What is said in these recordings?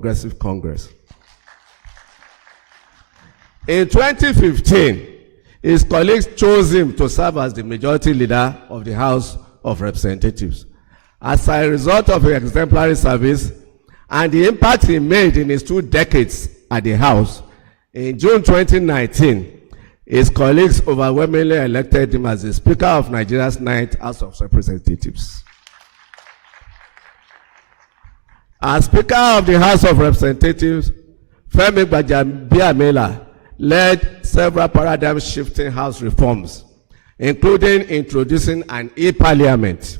Progressive Congress. In 2015, his colleagues chose him to serve as the majority leader of the House of Representatives. As a result of his exemplary service and the impact he made in his 2 decades at the House, in June 2019, his colleagues overwhelmingly elected him as the Speaker of Nigeria's 9th House of Representatives. As Speaker of the House of Representatives, Olufemi Gbajabiamila led several paradigm-shifting House reforms, including introducing an e-parliament.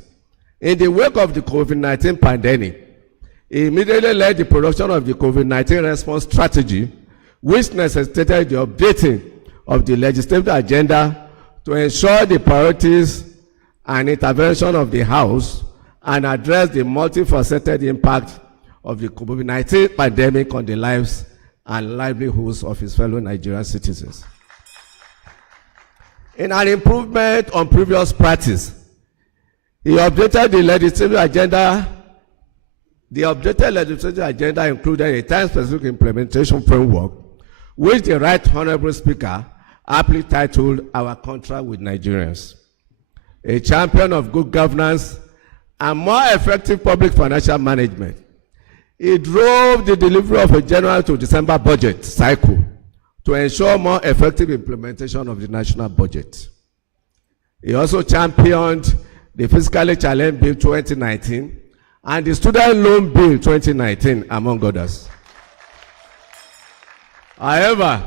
In the wake of the COVID-19 pandemic, he immediately led the production of the COVID-19 response strategy, which necessitated the updating of the legislative agenda to ensure the priorities and intervention of the House and address the multifaceted impact of the COVID-19 pandemic on the lives and livelihoods of his fellow Nigerian citizens. In an improvement on previous practice, he updated the legislative agenda. The updated legislative agenda included a time-specific implementation framework, which the Right Honorable Speaker aptly titled Our Contract with Nigerians. A champion of good governance and more effective public financial management, he drove the delivery of a January to December budget cycle to ensure more effective implementation of the national budget. He also championed the Fiscally Challenged Bill 2019 and the Student Loan Bill 2019, among others. However,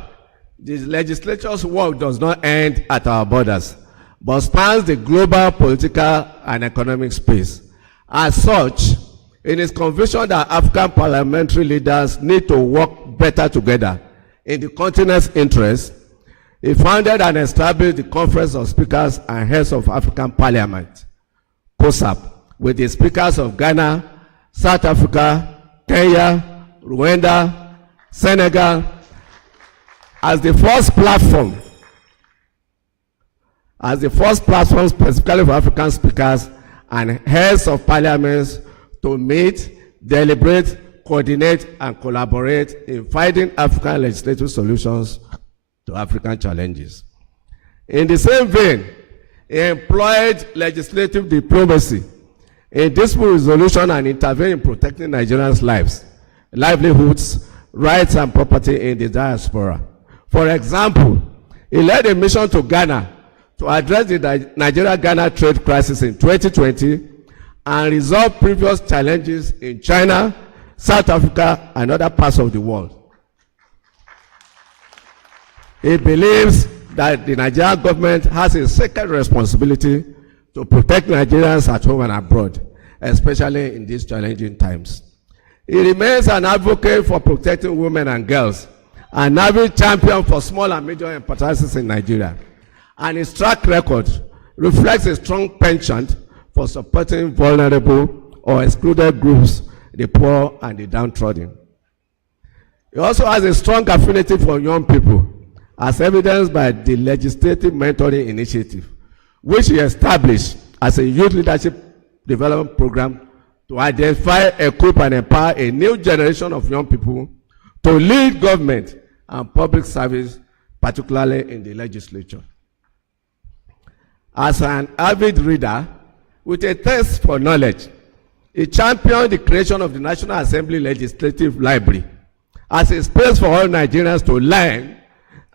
the legislature's work does not end at our borders, but spans the global political and economic space. As such, in his conviction that African parliamentary leaders need to work better together in the continent's interest, he founded and established the Conference of Speakers and Heads of African Parliament, COSAP, with the speakers of Ghana, South Africa, Kenya, Rwanda, Senegal, as the first platform specifically for African speakers and heads of parliaments to meet, deliberate, coordinate, and collaborate in finding African legislative solutions to African challenges. In the same vein, he employed legislative diplomacy in dispute resolution and intervened in protecting Nigerians' lives, livelihoods, rights, and property in the diaspora. For example, he led a mission to Ghana to address the Nigeria-Ghana trade crisis in 2020 and resolve previous challenges in China, South Africa, and other parts of the world. He believes that the Nigerian government has a sacred responsibility to protect Nigerians at home and abroad, especially in these challenging times. He remains an advocate for protecting women and girls, an avid champion for small and medium enterprises in Nigeria, and his track record reflects a strong penchant for supporting vulnerable or excluded groups, the poor and the downtrodden. He also has a strong affinity for young people, as evidenced by the Legislative Mentoring Initiative, which he established as a youth leadership development program to identify, equip, and empower a new generation of young people to lead government and public service, particularly in the legislature. As an avid reader with a thirst for knowledge, he championed the creation of the National Assembly Legislative Library as a space for all Nigerians to learn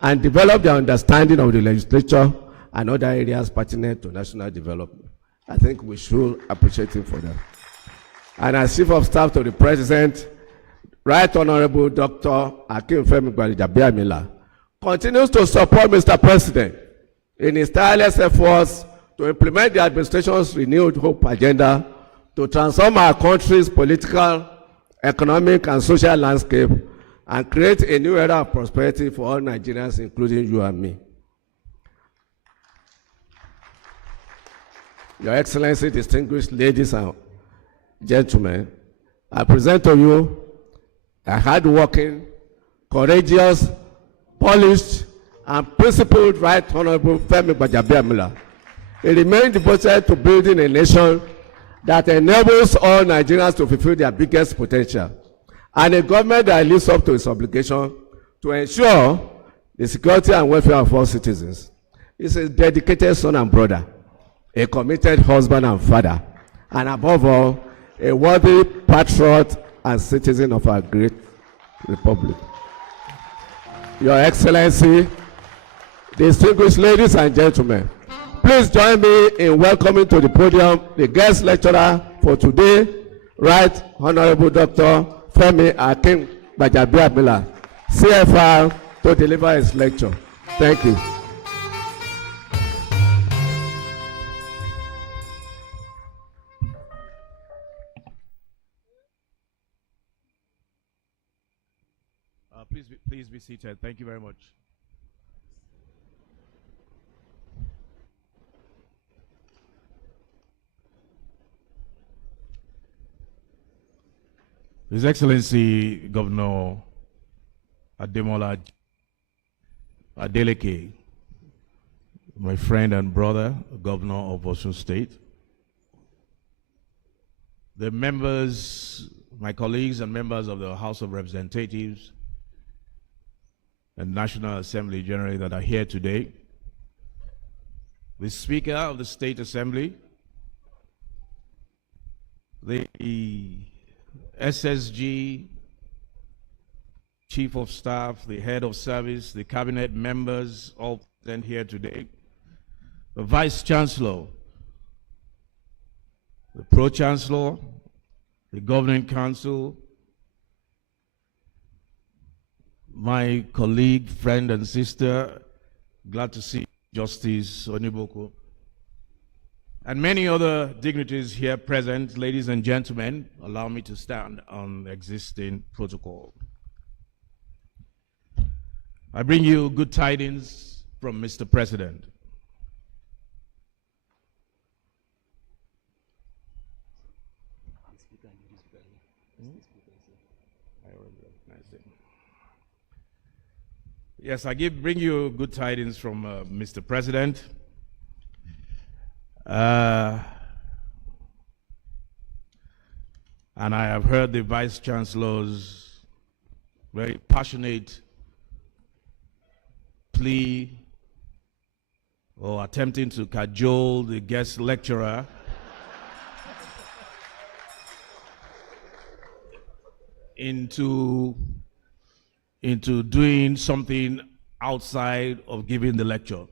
and develop their understanding of the legislature and other areas pertinent to national development. I think we should appreciate him for that. And as Chief of Staff to the President, Right Honorable Dr. Hakeem Gbajabiamila continues to support Mr. President in his tireless efforts to implement the administration's renewed hope agenda to transform our country's political, economic, and social landscape and create a new era of prosperity for all Nigerians, including you and me. Your Excellency, distinguished ladies and gentlemen, I present to you a hard-working, courageous, polished, and principled Right Honorable Olufemi Gbajabiamila. He remained devoted to building a nation that enables all Nigerians to fulfill their biggest potential and a government that lives up to its obligation to ensure the security and welfare of all citizens. He's a dedicated son and brother, a committed husband and father, and above all, a worthy patriot and citizen of our great republic. Your Excellency, distinguished ladies and gentlemen, please join me in welcoming to the podium the guest lecturer for today, Right Honorable Dr. Olufemi Hakeem Gbajabiamila, CFR, to deliver his lecture. Thank you. Please be seated. Thank you very much. His Excellency Governor Ademola Adeleke, my friend and brother, Governor of Osun State, the members, my colleagues and members of the House of Representatives and National Assembly generally that are here today, the Speaker of the State Assembly, the SSG Chief of Staff, the Head of Service, the Cabinet members, all present here today, the Vice Chancellor, the Pro-Chancellor, the Governing Council, my colleague, friend, and sister, glad to see Justice Oniboko, and many other dignitaries here present. Ladies and gentlemen, allow me to stand on existing protocol. I bring you good tidings from Mr. President. Yes, bring you good tidings from Mr. President. And I have heard the Vice Chancellor's very passionate plea or attempting to cajole the guest lecturer into doing something outside of giving the lecture.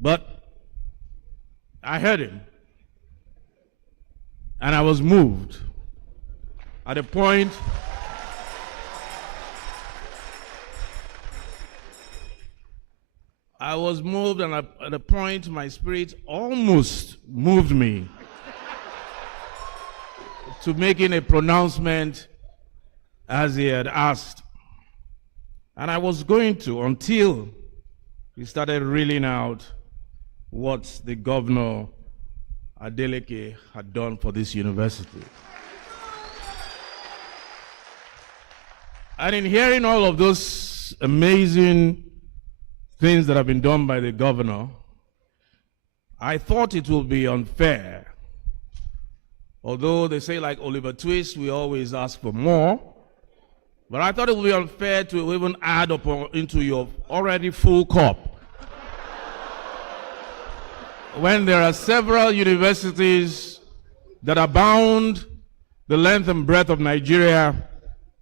But I heard him, and I was moved. At a point, I was moved, and at a point, my spirit almost moved me to making a pronouncement as he had asked. And I was going to until he started reeling out what the Governor Adeleke had done for this university. And in hearing all of those amazing things that have been done by the governor, I thought it would be unfair. Although they say, like Oliver Twist, we always ask for more. But I thought it would be unfair to even add up into your already full cup when there are several universities that are bound the length and breadth of Nigeria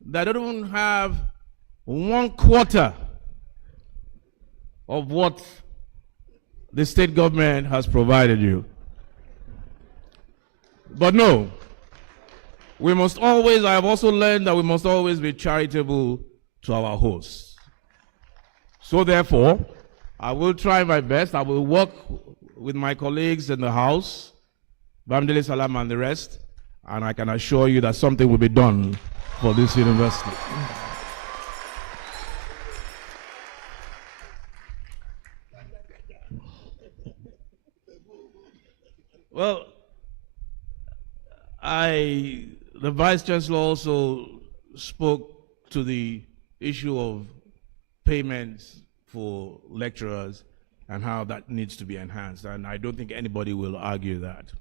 that don't have 1/4 of what the state government has provided you. But no, we must always, I have also learned that we must always be charitable to our hosts. So therefore, I will try my best. I will work with my colleagues in the House, Bamdele Salam and the rest, and I can assure you that something will be done for this university. Well, the Vice Chancellor also spoke to the issue of payments for lecturers, and how that needs to be enhanced. And I don't think anybody will argue that.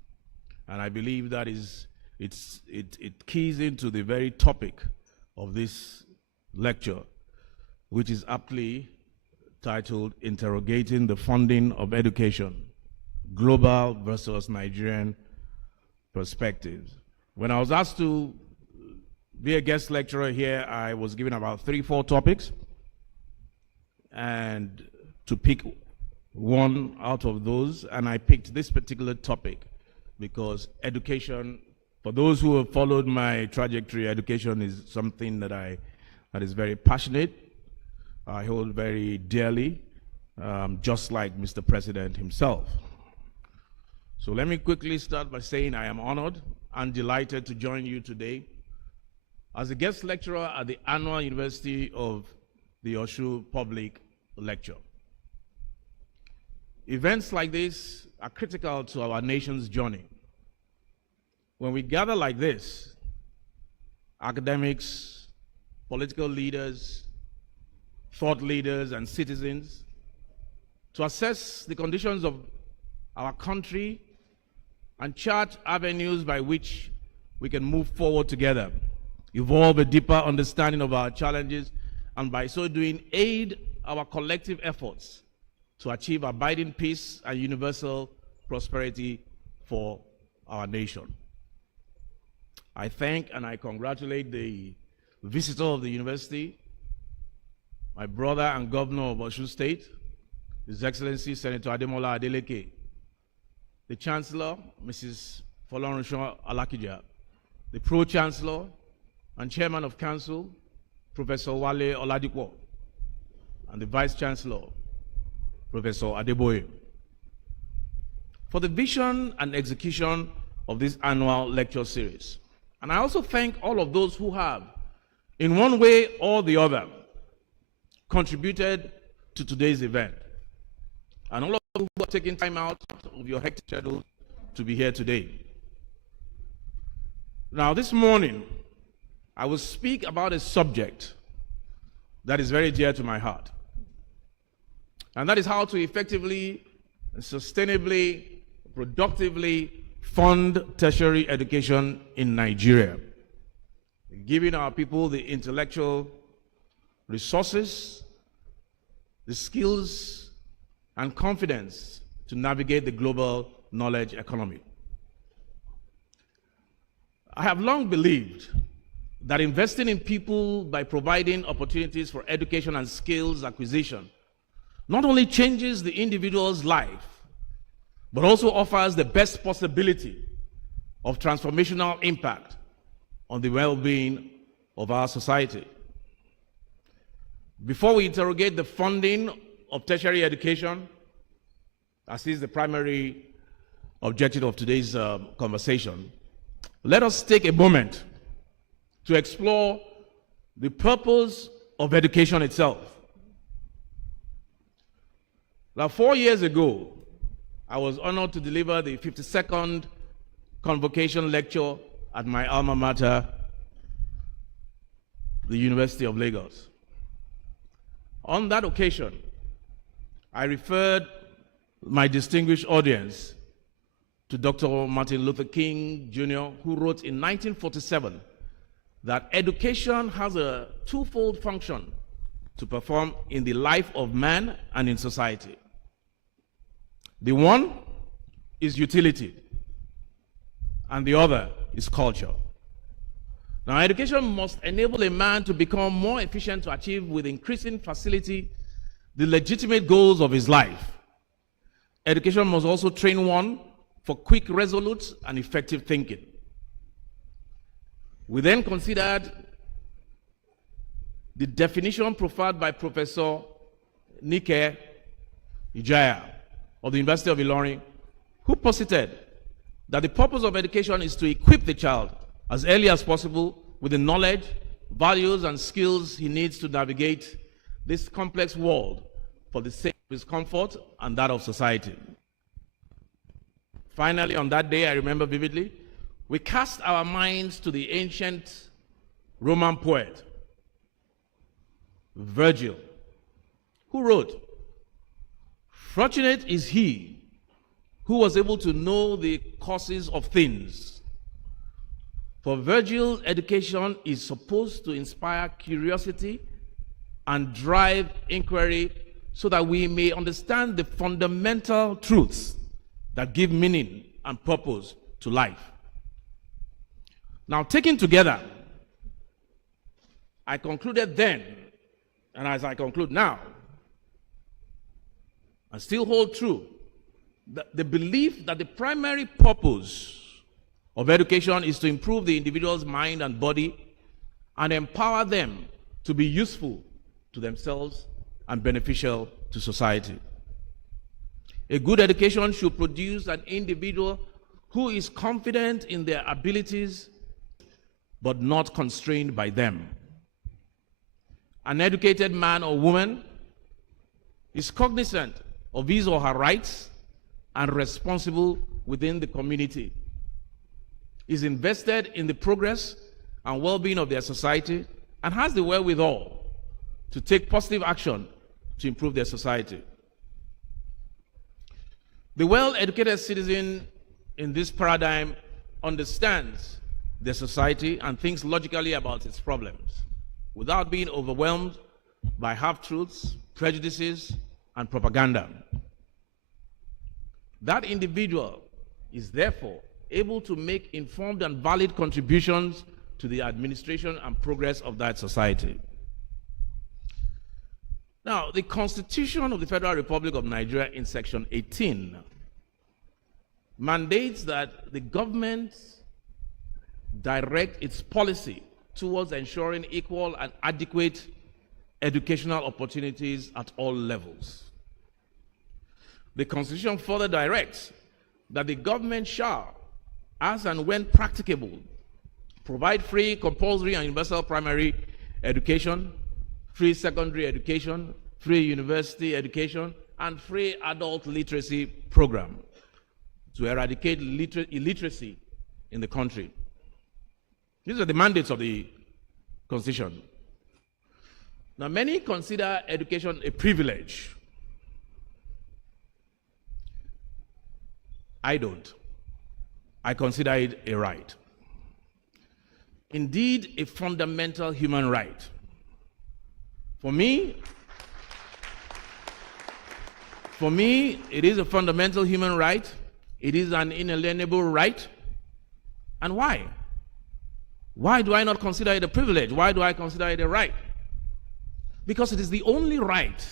And I believe that it keys into the very topic of this lecture, which is aptly titled Interrogating the Funding of Education, Global versus Nigerian Perspectives. When I was asked to be a guest lecturer here, I was given about 3-4 topics, and to pick one out of those, and I picked this particular topic because education, for those who have followed my trajectory, education is something that is very passionate, I hold very dearly, just like Mr. President himself. So let me quickly start by saying I am honored and delighted to join you today as a guest lecturer at the annual University of the UNIOSUN Public Lecture. Events like this are critical to our nation's journey. When we gather like this, academics, political leaders, thought leaders, and citizens, to assess the conditions of our country and chart avenues by which we can move forward together, evolve a deeper understanding of our challenges, and by so doing, aid our collective efforts to achieve abiding peace and universal prosperity for our nation. I thank and I congratulate the visitor of the university, my brother and governor of Osun State, His Excellency Senator Ademola Adeleke, the Chancellor, Mrs. Folorunsho Alakija, the Pro-Chancellor and Chairman of Council, Professor Wale Oladipo, and the Vice-Chancellor, Professor Adeboye, for the vision and execution of this annual lecture series. And I also thank all of those who have, in one way or the other, contributed to today's event, and all of you who are taking time out of your hectic schedule to be here today. Now, this morning, I will speak about a subject that is very dear to my heart, and that is how to effectively and sustainably, productively fund tertiary education in Nigeria, giving our people the intellectual resources, the skills, and confidence to navigate the global knowledge economy. I have long believed that investing in people by providing opportunities for education and skills acquisition not only changes the individual's life, but also offers the best possibility of transformational impact on the well-being of our society. Before we interrogate the funding of tertiary education, as is the primary objective of today's conversation, let us take a moment to explore the purpose of education itself. Now, 4 years ago, I was honored to deliver the 52nd convocation lecture at my alma mater, the University of Lagos. On that occasion, I referred my distinguished audience to Dr. Martin Luther King Jr., who wrote in 1947 that education has a twofold function to perform in the life of man and in society. The one is utility, and the other is culture. Now, education must enable a man to become more efficient to achieve with increasing facility the legitimate goals of his life. Education must also train one for quick, resolute, and effective thinking. We then considered the definition proffered by Professor Nike Ijaya of the University of Ilorin, who posited that the purpose of education is to equip the child as early as possible with the knowledge, values, and skills he needs to navigate this complex world for the sake of his comfort and that of society. Finally, on that day, I remember vividly, we cast our minds to the ancient Roman poet, Virgil, who wrote, Fortunate is he who was able to know the causes of things. For Virgil, education is supposed to inspire curiosity and drive inquiry so that we may understand the fundamental truths that give meaning and purpose to life. Now, taken together, I concluded then, and as I conclude now, I still hold true the belief that the primary purpose of education is to improve the individual's mind and body and empower them to be useful to themselves and beneficial to society. A good education should produce an individual who is confident in their abilities but not constrained by them. An educated man or woman is cognizant of his or her rights and responsible within the community, is invested in the progress and well-being of their society, and has the wherewithal to take positive action to improve their society. The well-educated citizen in this paradigm understands their society and thinks logically about its problems without being overwhelmed by half-truths, prejudices, and propaganda. That individual is therefore able to make informed and valid contributions to the administration and progress of that society. Now, the Constitution of the Federal Republic of Nigeria in Section 18 mandates that the government direct its policy towards ensuring equal and adequate educational opportunities at all levels. The Constitution further directs that the government shall, as and when practicable, provide free, compulsory, and universal primary education, free secondary education, free university education, and free adult literacy program to eradicate illiteracy in the country. These are the mandates of the Constitution. Now, many consider education a privilege. I don't. I consider it a right. Indeed, a fundamental human right. For me, it is a fundamental human right. It is an inalienable right. And why? Why do I not consider it a privilege? Why do I consider it a right? Because it is the only right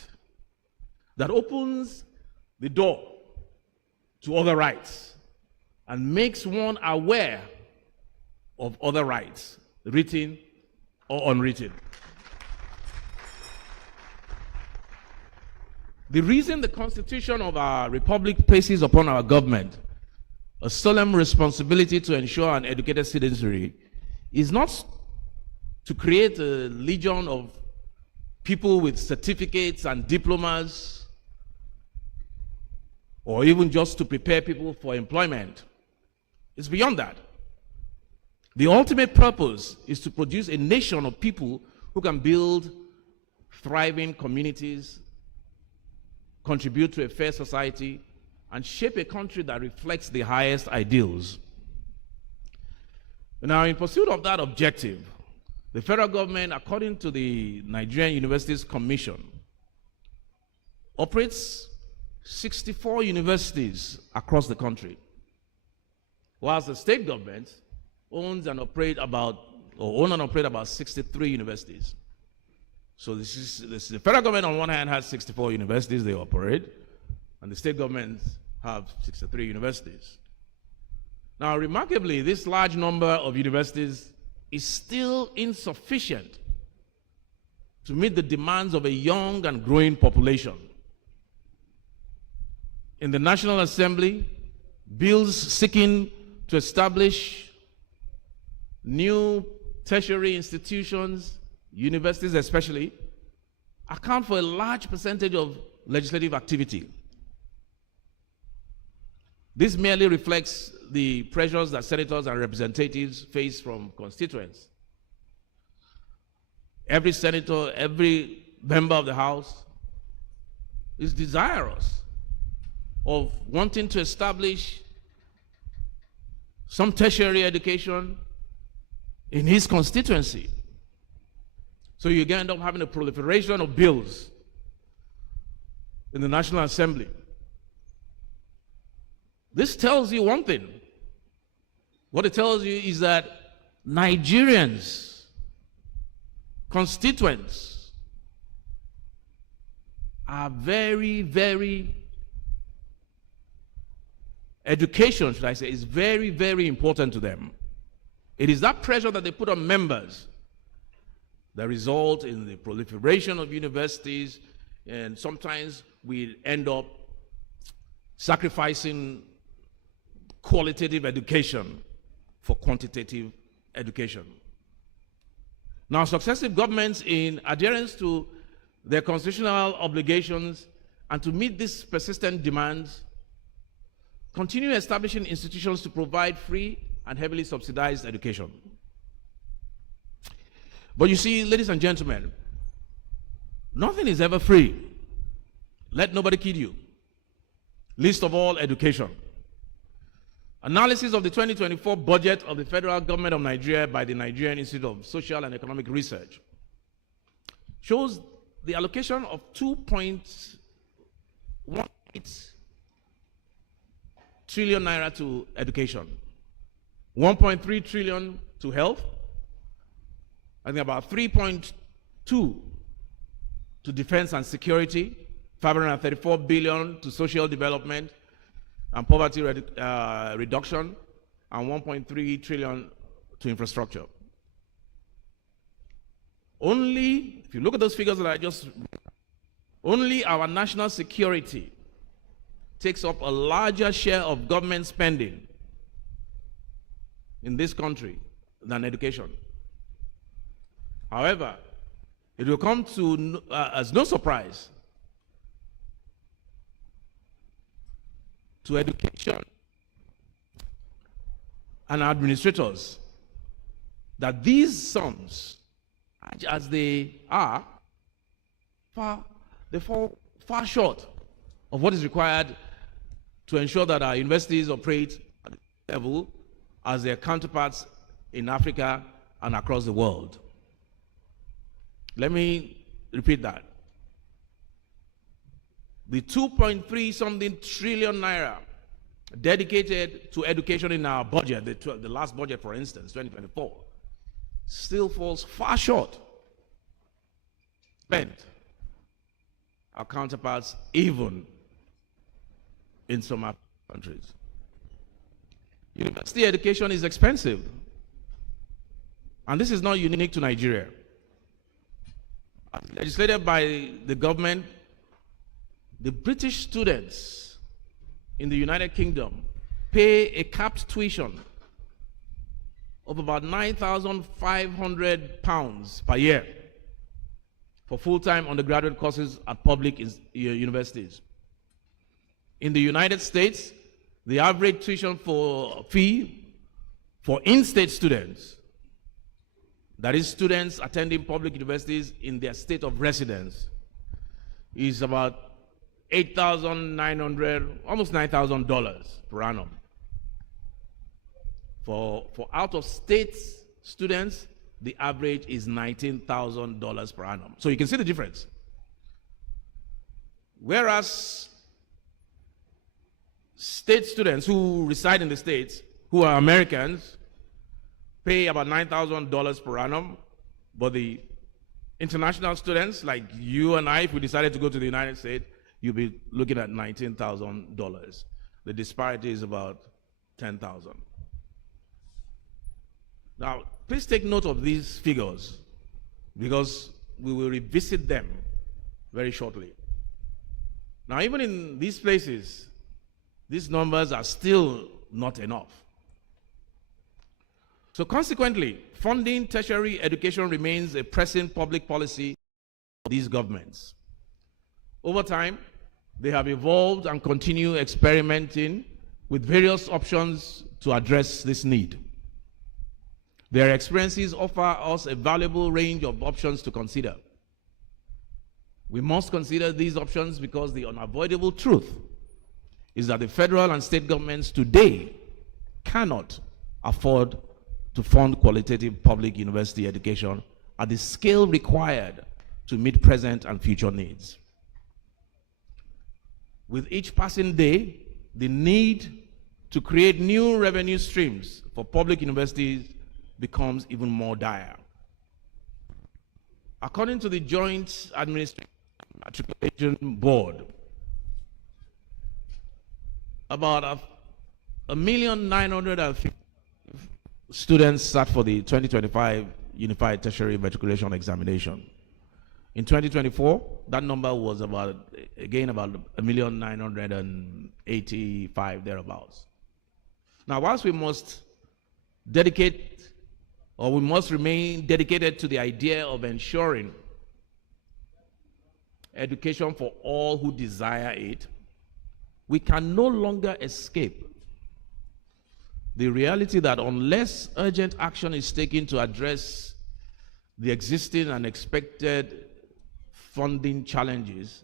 that opens the door to other rights and makes one aware of other rights, written or unwritten. The reason the Constitution of our Republic places upon our government a solemn responsibility to ensure an educated citizenry is not to create a legion of people with certificates and diplomas, or even just to prepare people for employment. It's beyond that. The ultimate purpose is to produce a nation of people who can build thriving communities, contribute to a fair society, and shape a country that reflects the highest ideals. Now, in pursuit of that objective, the federal government, according to the Nigerian Universities Commission, operates 64 universities across the country, whilst the state government owns and operate about 63 universities. So the federal government on one hand has 64 universities they operate, and the state governments have 63 universities. Now, remarkably, this large number of universities is still insufficient to meet the demands of a young and growing population. In the National Assembly, bills seeking to establish new tertiary institutions, universities especially, account for a large percentage of legislative activity. This merely reflects the pressures that senators and representatives face from constituents. Every senator, every member of the House is desirous of wanting to establish some tertiary education in his constituency. So you end up having a proliferation of bills in the National Assembly. This tells you one thing. What it tells you is that Nigerians, constituents, are very education, should I say, is very important to them. It is that pressure that they put on members that result in the proliferation of universities, and sometimes we end up sacrificing qualitative education for quantitative education. Now, successive governments, in adherence to their constitutional obligations and to meet these persistent demands, continue establishing institutions to provide free and heavily subsidized education. But you see, ladies and gentlemen, nothing is ever free. Let nobody kid you. Least of all, education. Analysis of the 2024 budget of the federal government of Nigeria by the Nigerian Institute of Social and Economic Research shows the allocation of 2.18 trillion naira to education, 1.3 trillion to health, I think about 3.2 to defense and security, 534 billion to social development and poverty reduction, and 1.3 trillion to infrastructure. Only, if you look at those figures that I just, only our national security takes up a larger share of government spending in this country than education. However, it will come to as no surprise to education and administrators that these sums, as they are, they fall far short of what is required to ensure that our universities operate at the level as their counterparts in Africa and across the world. Let me repeat that. The 2.3 something trillion naira dedicated to education in our budget, the last budget, for instance, 2024, still falls far short. Spent our counterparts even in some countries. University education is expensive, and this is not unique to Nigeria. As legislated by the government, the British students in the United Kingdom pay a capped tuition of about £9,500 per year for full-time undergraduate courses at public universities. In the United States, the average tuition fee for in-state students, that is students attending public universities in their state of residence, is about $8,900, almost $9,000 per annum. For out-of-state students, the average is $19,000 per annum. So you can see the difference. Whereas state students who reside in the States, who are Americans, pay about $9,000 per annum, but the international students, like you and I, if we decided to go to the United States, you'll be looking at $19,000. The disparity is about $10,000. Now, please take note of these figures, because we will revisit them very shortly. Now, even in these places, these numbers are still not enough. So consequently, funding tertiary education remains a pressing public policy for these governments. Over time, they have evolved and continue experimenting with various options to address this need. Their experiences offer us a valuable range of options to consider. We must consider these options because the unavoidable truth is that the federal and state governments today cannot afford to fund qualitative public university education at the scale required to meet present and future needs. With each passing day, the need to create new revenue streams for public universities becomes even more dire. According to the Joint Administration Matriculation Board, about 1,950,000 students sat for the 2025 Unified Tertiary Matriculation Examination. In 2024, that number was about 1,985,000 thereabouts. Now, whilst we must remain dedicated to the idea of ensuring education for all who desire it, we can no longer escape the reality that unless urgent action is taken to address the existing and expected funding challenges,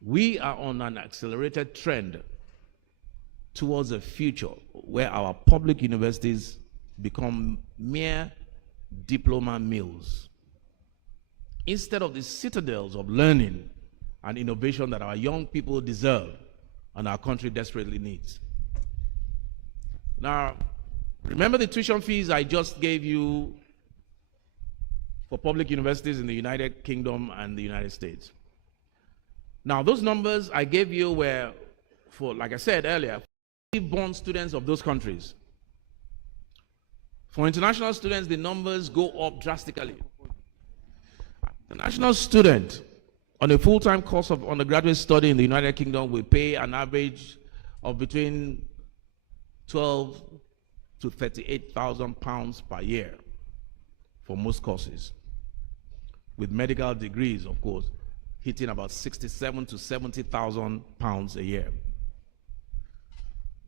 we are on an accelerated trend towards a future where our public universities become mere diploma mills instead of the citadels of learning and innovation that our young people deserve and our country desperately needs. Now, remember the tuition fees I just gave you for public universities in the United Kingdom and the United States. Now, those numbers I gave you were for, like I said earlier, born students of those countries. For international students, the numbers go up drastically. The national student on a full-time course of undergraduate study in the United Kingdom will pay an average of between 12 to 38,000 pounds per year for most courses, with medical degrees, of course, hitting about 67 to 70,000 pounds a year.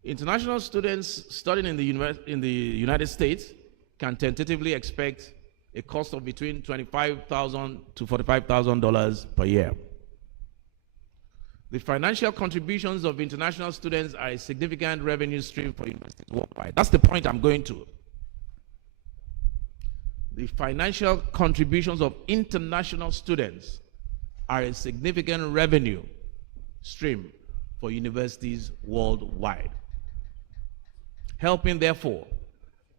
International students studying in the United States can tentatively expect a cost of between $25,000 to $45,000 per year. The financial contributions of international students are a significant revenue stream for universities worldwide. That's the point I'm going to. The financial contributions of international students are a significant revenue stream for universities worldwide, helping, therefore,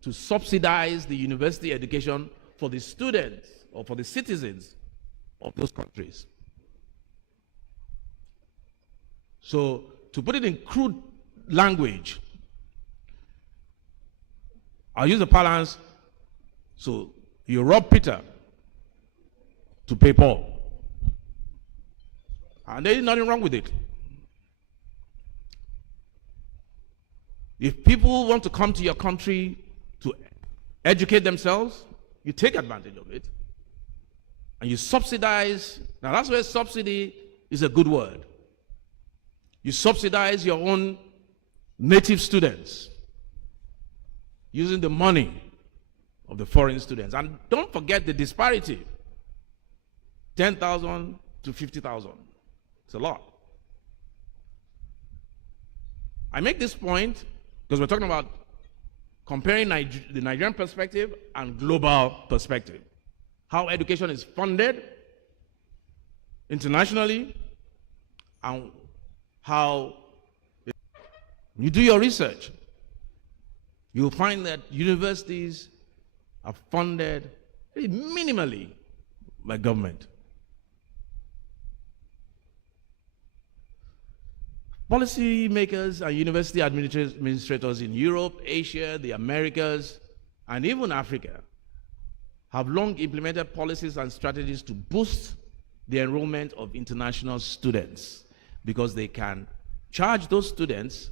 to subsidize the university education for the students or for the citizens of those countries. So, to put it in crude language, I'll use the parlance. So, you rob Peter to pay Paul. And there is nothing wrong with it. If people want to come to your country to educate themselves, you take advantage of it. And you subsidize. Now that's where subsidy is a good word. You subsidize your own native students using the money of the foreign students. And don't forget the disparity. 10,000 to 50,000. It's a lot. I make this point because we're talking about comparing the Nigerian perspective and global perspective. How education is funded internationally and how you do your research. You'll find that universities are funded very minimally by government. Policy makers and university administrators in Europe, Asia, the Americas, and even Africa have long implemented policies and strategies to boost the enrollment of international students because they can charge those students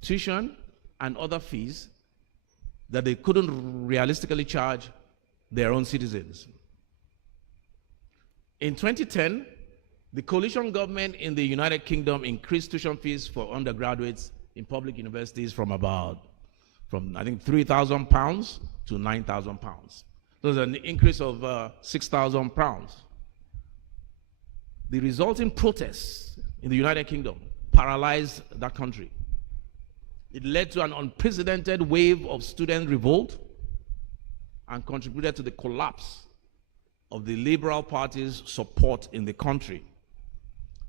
tuition and other fees that they couldn't realistically charge their own citizens. In 2010, the coalition government in the United Kingdom increased tuition fees for undergraduates in public universities from I think 3,000 pounds to 9,000 pounds. So there's an increase of 6,000 pounds. The resulting protests in the United Kingdom, paralyzed that country. It led to an unprecedented wave of student revolt and contributed to the collapse of the Liberal Party's support in the country.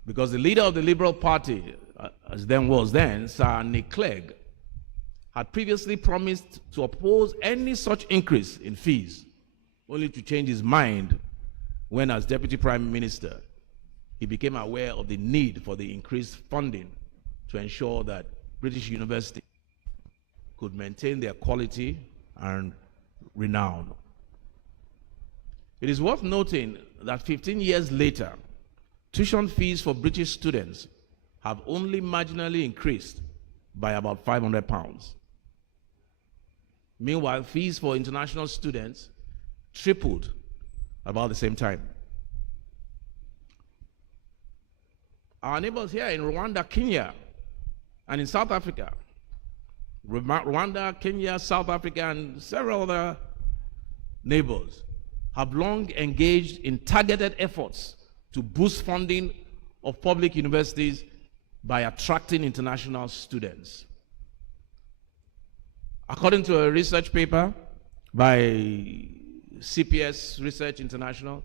Because the leader of the Liberal Party, as then, Sir Nick Clegg, had previously promised to oppose any such increase in fees, only to change his mind when, as Deputy Prime Minister, he became aware of the need for the increased funding to ensure that British universities could maintain their quality and renown. It is worth noting that 15 years later, tuition fees for British students have only marginally increased by about £500. Meanwhile, fees for international students tripled about the same time. Our neighbors here in Rwanda, Kenya, and in South Africa, Rwanda, Kenya, South Africa, and several other neighbors have long engaged in targeted efforts to boost funding of public universities by attracting international students. According to a research paper by CPS Research International,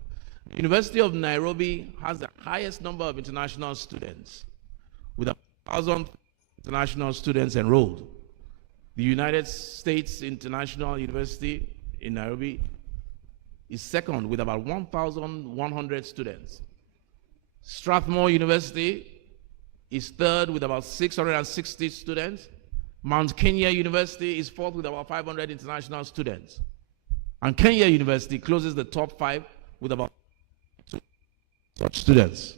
the University of Nairobi has the highest number of international students, with 1,000 international students enrolled. The United States International University in Nairobi is second with about 1,100 students. Strathmore University is third with about 660 students. Mount Kenya University is fourth with about 500 international students. And Kenya University closes the top 5 with about such students,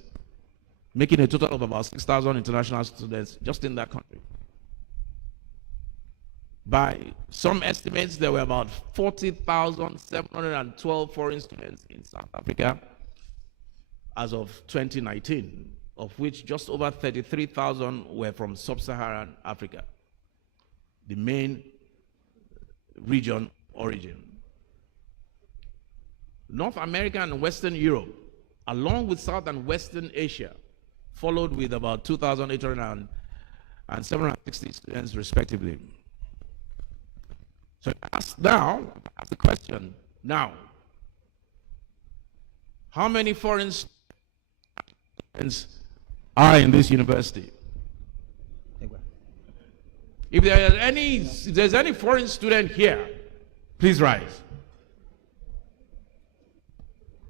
making a total of about 6,000 international students just in that country. By some estimates, there were about 40,712 foreign students in South Africa as of 2019, of which just over 33,000 were from sub-Saharan Africa, the main region origin. North America and Western Europe, along with South and Western Asia, followed with about 2,800 and 760 students respectively. So ask the question now, how many foreign students are in this university? If there's any foreign student here, please rise.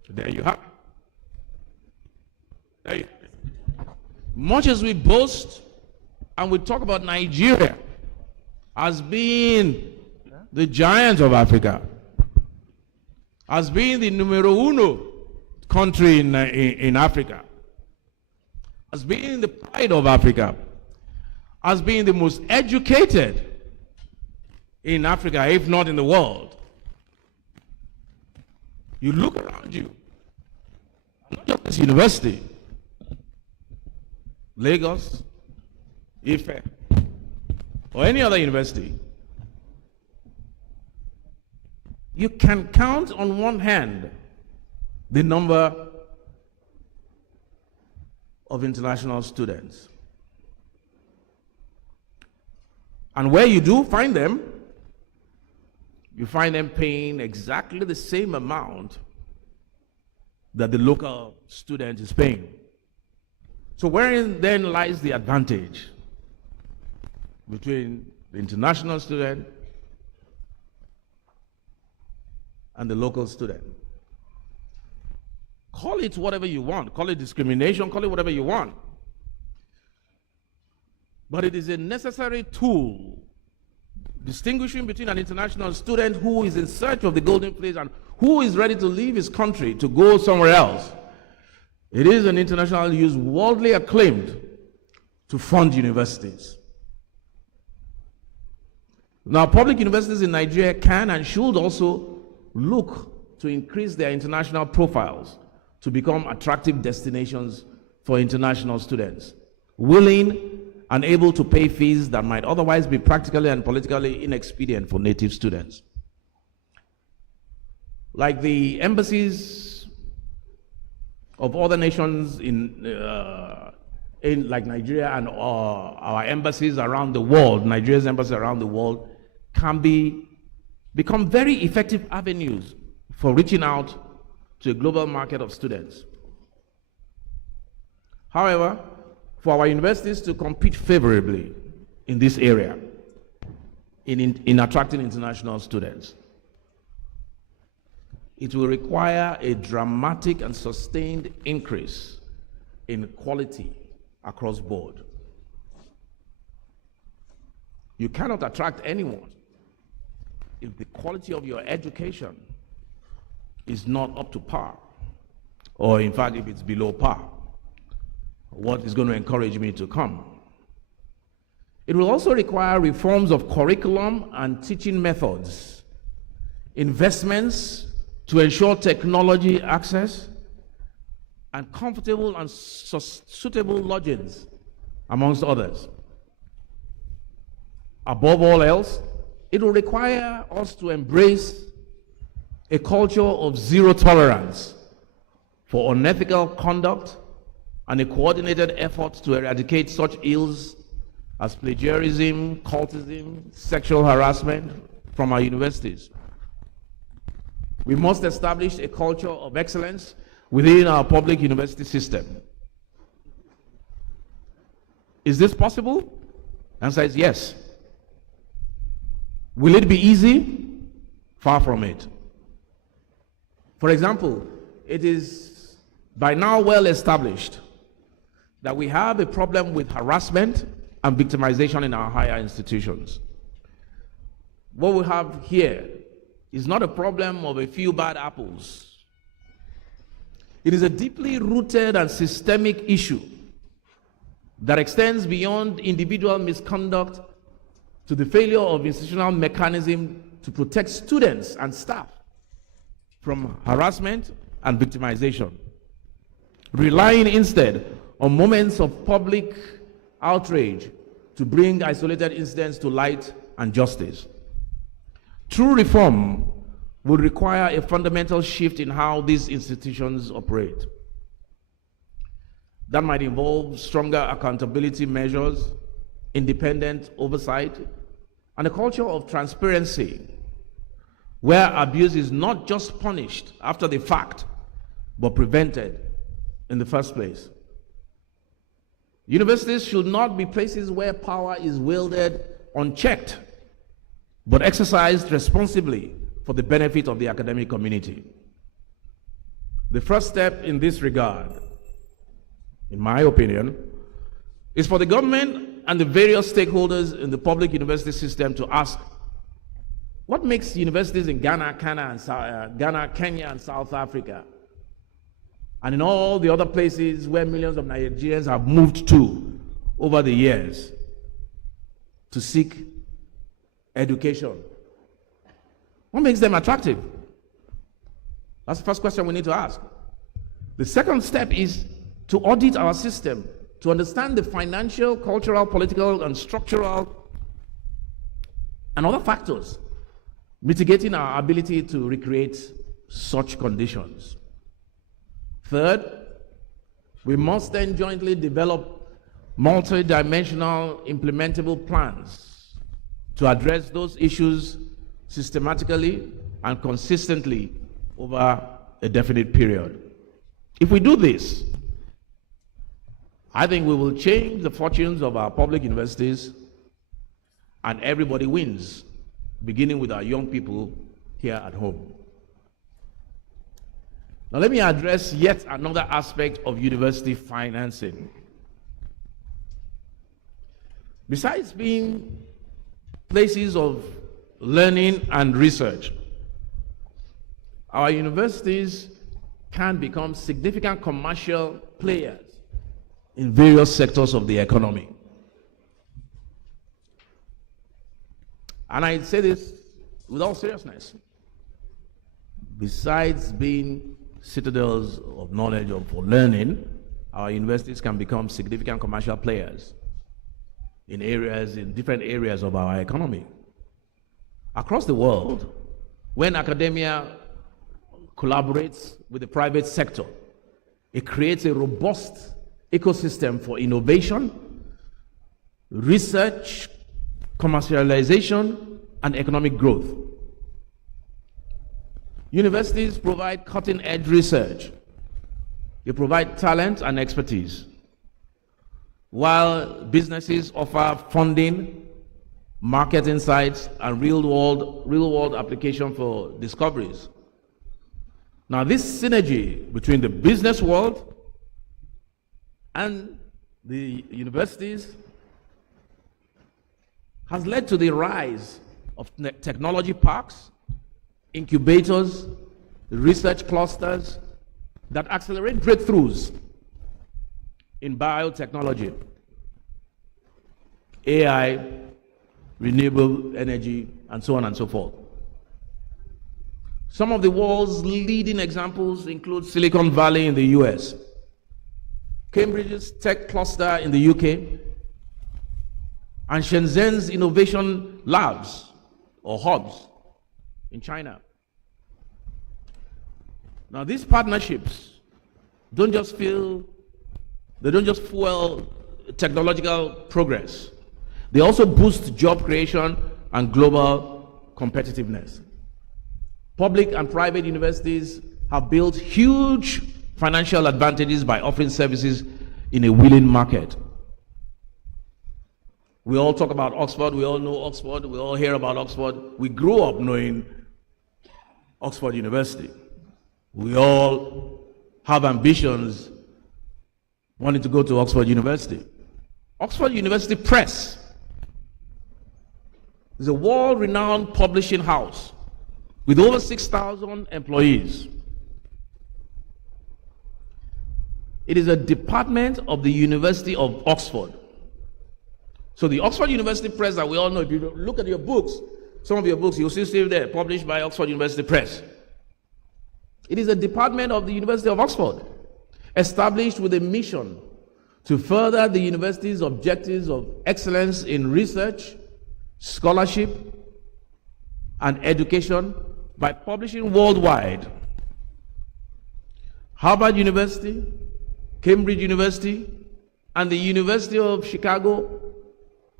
There you have it. Much as we boast and we talk about Nigeria as being the giant of Africa, as being the numero uno country in Africa, as being the pride of Africa, as being the most educated in Africa, if not in the world, you look around you, not just this university, Lagos, Ife, or any other university, you can count on one hand the number of international students. And where you do find them, you find them paying exactly the same amount that the local student is paying. So wherein then lies the advantage between the international student and the local student? Call it whatever you want. Call it discrimination, call it whatever you want. But it is a necessary tool distinguishing between an international student who is in search of the golden place and who is ready to leave his country to go somewhere else. It is an international use worldly acclaimed to fund universities. Now, public universities in Nigeria can and should also look to increase their international profiles to become attractive destinations for international students, willing and able to pay fees that might otherwise be practically and politically inexpedient for native students. Like the embassies of other nations in in like Nigeria and our embassies around the world, Nigeria's embassies around the world, can become very effective avenues for reaching out to a global market of students. However, for our universities to compete favorably in this area, in attracting international students, it will require a dramatic and sustained increase in quality across board. You cannot attract anyone if the quality of your education is not up to par, or in fact, if it's below par. What is going to encourage me to come? It will also require reforms of curriculum and teaching methods, investments to ensure technology access, and comfortable and suitable lodgings, amongst others. Above all else, it will require us to embrace a culture of zero tolerance for unethical conduct and a coordinated effort to eradicate such ills as plagiarism, cultism, sexual harassment from our universities. We must establish a culture of excellence within our public university system. Is this possible? The answer is yes. Will it be easy? Far from it. For example, it is by now well established that we have a problem with harassment and victimization in our higher institutions. What we have here is not a problem of a few bad apples. It is a deeply rooted and systemic issue that extends beyond individual misconduct to the failure of institutional mechanism to protect students and staff from harassment and victimization, relying instead on moments of public outrage to bring isolated incidents to light and justice. True reform would require a fundamental shift in how these institutions operate. That might involve stronger accountability measures, independent oversight, and a culture of transparency, where abuse is not just punished after the fact, but prevented in the first place. Universities should not be places where power is wielded unchecked, but exercised responsibly for the benefit of the academic community. The first step in this regard, in my opinion, is for the government and the various stakeholders in the public university system to ask, what makes universities in Ghana, Kenya, and South Africa, and in all the other places where millions of Nigerians have moved to over the years to seek education? What makes them attractive? That's the first question we need to ask. The second step is to audit our system, to understand the financial, cultural, political, and structural and other factors mitigating our ability to recreate such conditions. Third, we must then jointly develop multi-dimensional implementable plans to address those issues systematically and consistently over a definite period. If we do this, I think we will change the fortunes of our public universities and everybody wins, beginning with our young people here at home. Now let me address yet another aspect of university financing. Besides being places of learning and research, our universities can become significant commercial players in various sectors of the economy. And I say this with all seriousness. Besides being citadels of knowledge or for learning, our universities can become significant commercial players in different areas of our economy. Across the world, when academia collaborates with the private sector, it creates a robust ecosystem for innovation, research, commercialization, and economic growth. Universities provide cutting-edge research. They provide talent and expertise, while businesses offer funding, market insights, and real-world application for discoveries. Now, this synergy between the business world and the universities has led to the rise of technology parks, incubators, research clusters that accelerate breakthroughs in biotechnology, AI, renewable energy, and so on and so forth. Some of the world's leading examples include Silicon Valley in the US, Cambridge's tech cluster in the UK, and Shenzhen's innovation labs or hubs in China. Now, these partnerships don't just fuel technological progress. They also boost job creation and global competitiveness. Public and private universities have built huge financial advantages by offering services in a willing market. We all talk about Oxford, we all know Oxford, we all hear about Oxford. We grew up knowing Oxford University. We all have ambitions wanting to go to Oxford University. Oxford University Press is a world-renowned publishing house with over 6,000 employees. It is a department of the University of Oxford. So the Oxford University Press that we all know, if you look at your books, some of your books, you'll see there, published by Oxford University Press. It is a department of the University of Oxford, established with a mission to further the university's objectives of excellence in research, scholarship, and education by publishing worldwide. Harvard University, Cambridge University, and the University of Chicago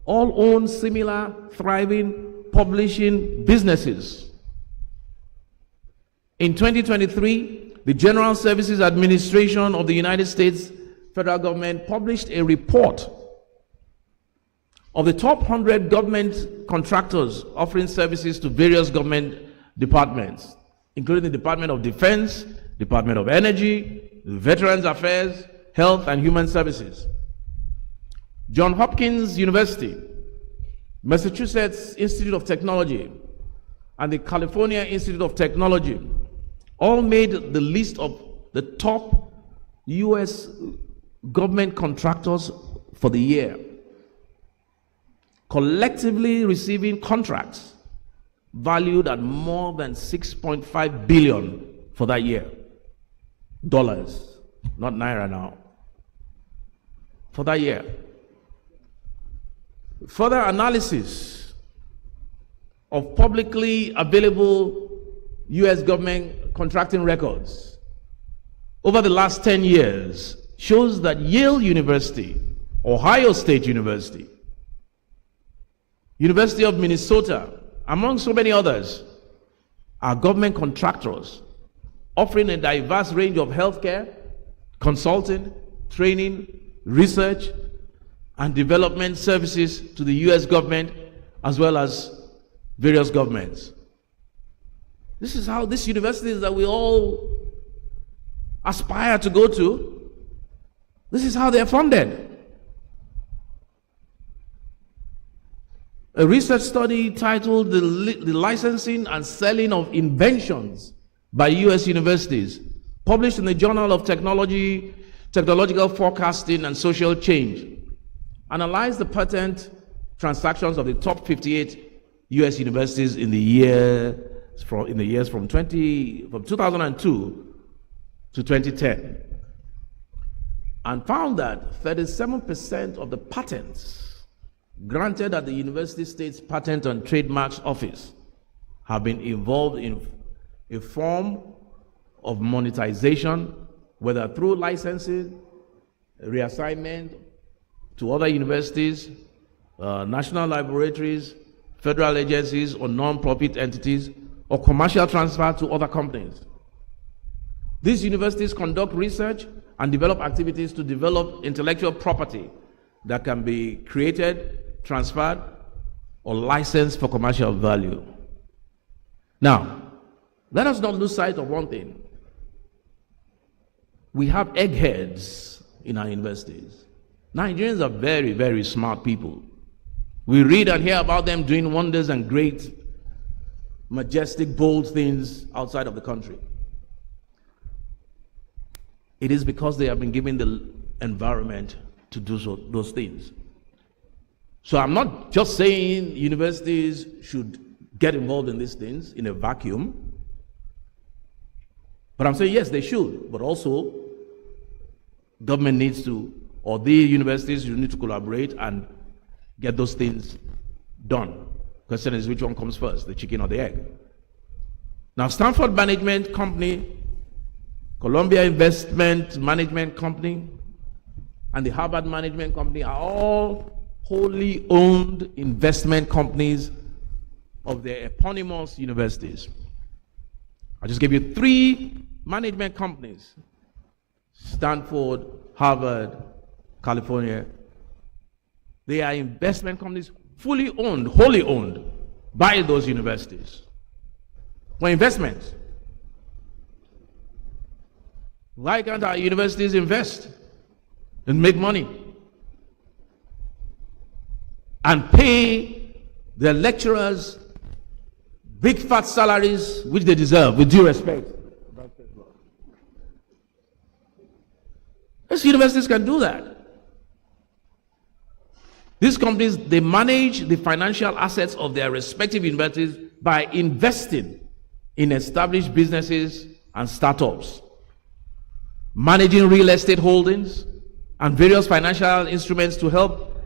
all own similar thriving publishing businesses. In 2023, the General Services Administration of the United States federal government published a report of the top 100 government contractors offering services to various government departments, including the Department of Defense, Department of Energy, Veterans Affairs, Health and Human Services. Johns Hopkins University, Massachusetts Institute of Technology, and the California Institute of Technology all made the list of the top U.S. government contractors for the year, collectively receiving contracts valued at more than $6.5 billion for that year. Dollars, not naira now. For that year. Further analysis of publicly available U.S. government contracting records over the last 10 years shows that Yale University, Ohio State University, University of Minnesota, among so many others, are government contractors offering a diverse range of healthcare, consulting, training, research, and development services to the U.S. government as well as various governments. This is how these universities that we all aspire to go to, this is how they're funded. A research study titled The Licensing and Selling of Inventions by U.S. Universities, published in the Journal of Technological Forecasting and Social Change, analyzed the patent transactions of the top 58 U.S. universities in the years from 2002 to 2010, and found that 37% of the patents granted at the University States Patent and Trademarks Office have been involved in a form of monetization, whether through licensing, reassignment to other universities, national laboratories, federal agencies, or non-profit entities, or commercial transfer to other companies. These universities conduct research and develop activities to develop intellectual property that can be created, transferred, or licensed for commercial value. Now, let us not lose sight of one thing. We have eggheads in our universities. Nigerians are very, very smart people. We read and hear about them doing wonders and great, majestic, bold things outside of the country. It is because they have been given the environment to do those things. So I'm not just saying universities should get involved in these things in a vacuum, but I'm saying yes, they should, but also government needs to, or the universities, you need to collaborate and get those things done. Question is, which one comes first, the chicken or the egg? Now, Stanford Management Company, Columbia Investment Management Company, and the Harvard Management Company are all wholly owned investment companies of their eponymous universities. I'll just give you 3 management companies: Stanford, Harvard, California. They are investment companies fully owned, wholly owned by those universities for investments. Why can't our universities invest and make money and pay their lecturers big fat salaries which they deserve, with due respect? These universities can do that. These companies, they manage the financial assets of their respective universities by investing in established businesses and startups, managing real estate holdings and various financial instruments to help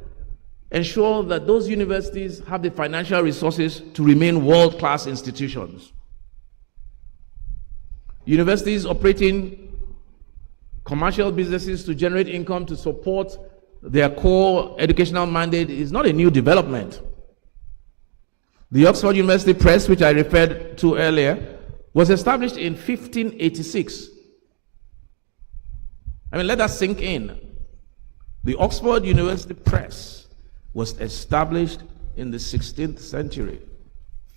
ensure that those universities have the financial resources to remain world-class institutions. Universities operating commercial businesses to generate income to support their core educational mandate is not a new development. The Oxford University Press, which I referred to earlier, was established in 1586. I mean, let that sink in. The Oxford University Press was established in the 16th century,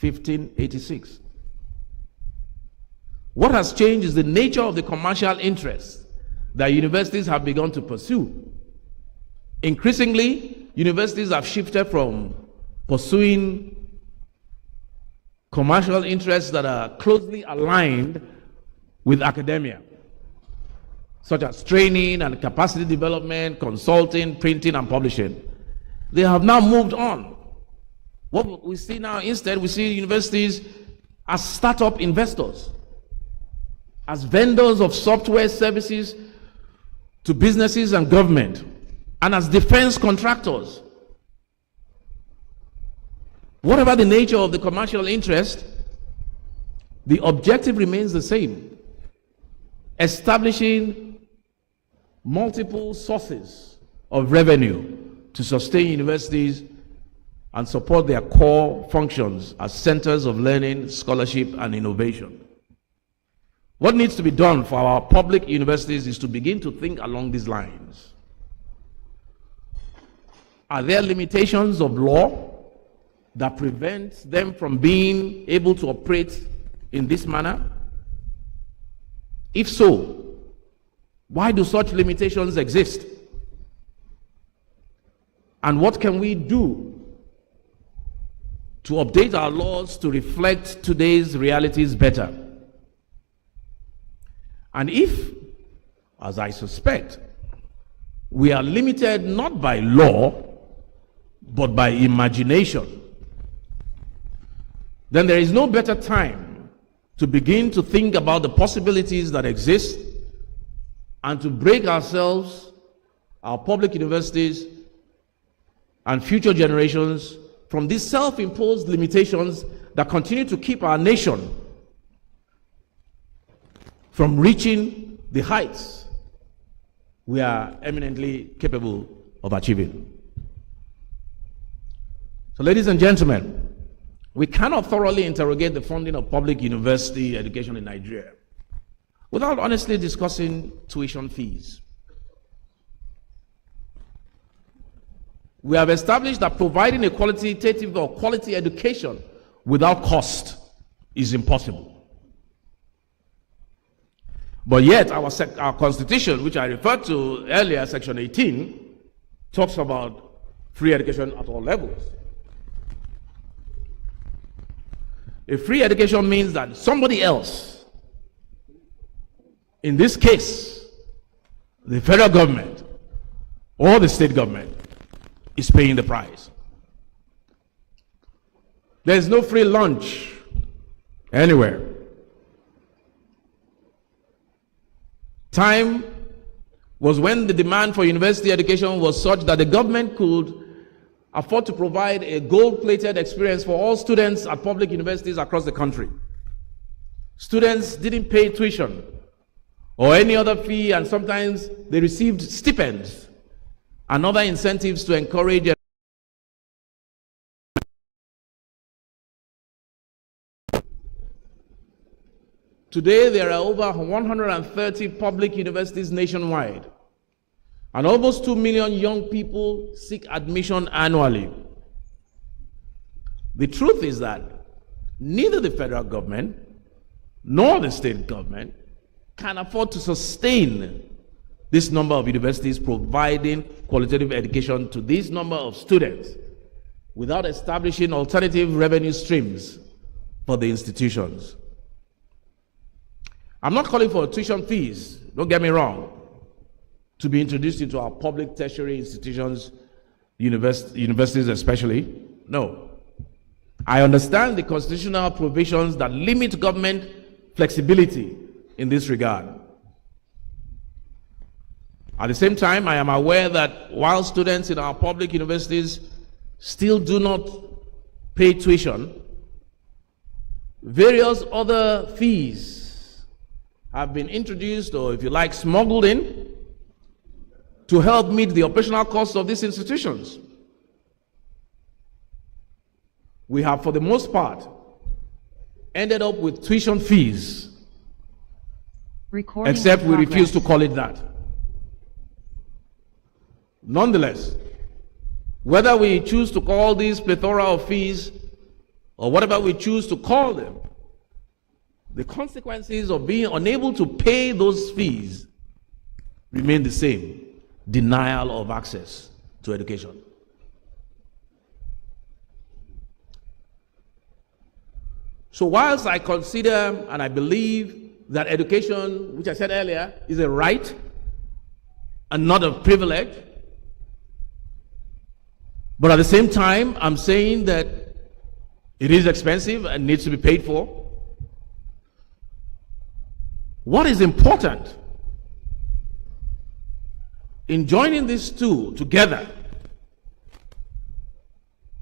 1586. What has changed is the nature of the commercial interests that universities have begun to pursue. Increasingly, universities have shifted from pursuing commercial interests that are closely aligned with academia, such as training and capacity development, consulting, printing, and publishing. They have now moved on. What we see now, instead, we see universities as startup investors, as vendors of software services to businesses and government, and as defense contractors. Whatever the nature of the commercial interest, the objective remains the same: establishing multiple sources of revenue to sustain universities and support their core functions as centers of learning, scholarship, and innovation. What needs to be done for our public universities is to begin to think along these lines. Are there limitations of law that prevent them from being able to operate in this manner? If so, why do such limitations exist? And what can we do to update our laws to reflect today's realities better? And if, as I suspect, we are limited not by law, but by imagination, then there is no better time to begin to think about the possibilities that exist and to break ourselves, our public universities, and future generations from these self-imposed limitations that continue to keep our nation from reaching the heights we are eminently capable of achieving. So, ladies and gentlemen, we cannot thoroughly interrogate the funding of public university education in Nigeria without honestly discussing tuition fees. We have established that providing a qualitative or quality education without cost is impossible. But yet, our Constitution, which I referred to earlier, Section 18, talks about free education at all levels. A free education means that somebody else, in this case, the federal government or the state government, is paying the price. There is no free lunch anywhere. Time was when the demand for university education was such that the government could afford to provide a gold-plated experience for all students at public universities across the country. Students didn't pay tuition or any other fee, and sometimes they received stipends and other incentives to encourage. Today, there are over 130 public universities nationwide, and almost 2 million young people seek admission annually. The truth is that neither the federal government nor the state government can afford to sustain this number of universities providing qualitative education to this number of students without establishing alternative revenue streams for the institutions. I'm not calling for tuition fees, don't get me wrong, to be introduced into our public tertiary institutions, universities especially. No. I understand the constitutional provisions that limit government flexibility in this regard. At the same time, I am aware that while students in our public universities still do not pay tuition, various other fees have been introduced, or if you like, smuggled in, to help meet the operational costs of these institutions. We have, for the most part, ended up with tuition fees, except we refuse to call it that. Nonetheless, whether we choose to call these plethora of fees or whatever we choose to call them, the consequences of being unable to pay those fees remain the same: denial of access to education. So whilst I consider and I believe that education, which I said earlier, is a right and not a privilege, but at the same time, I'm saying that it is expensive and needs to be paid for. What is important in joining these two together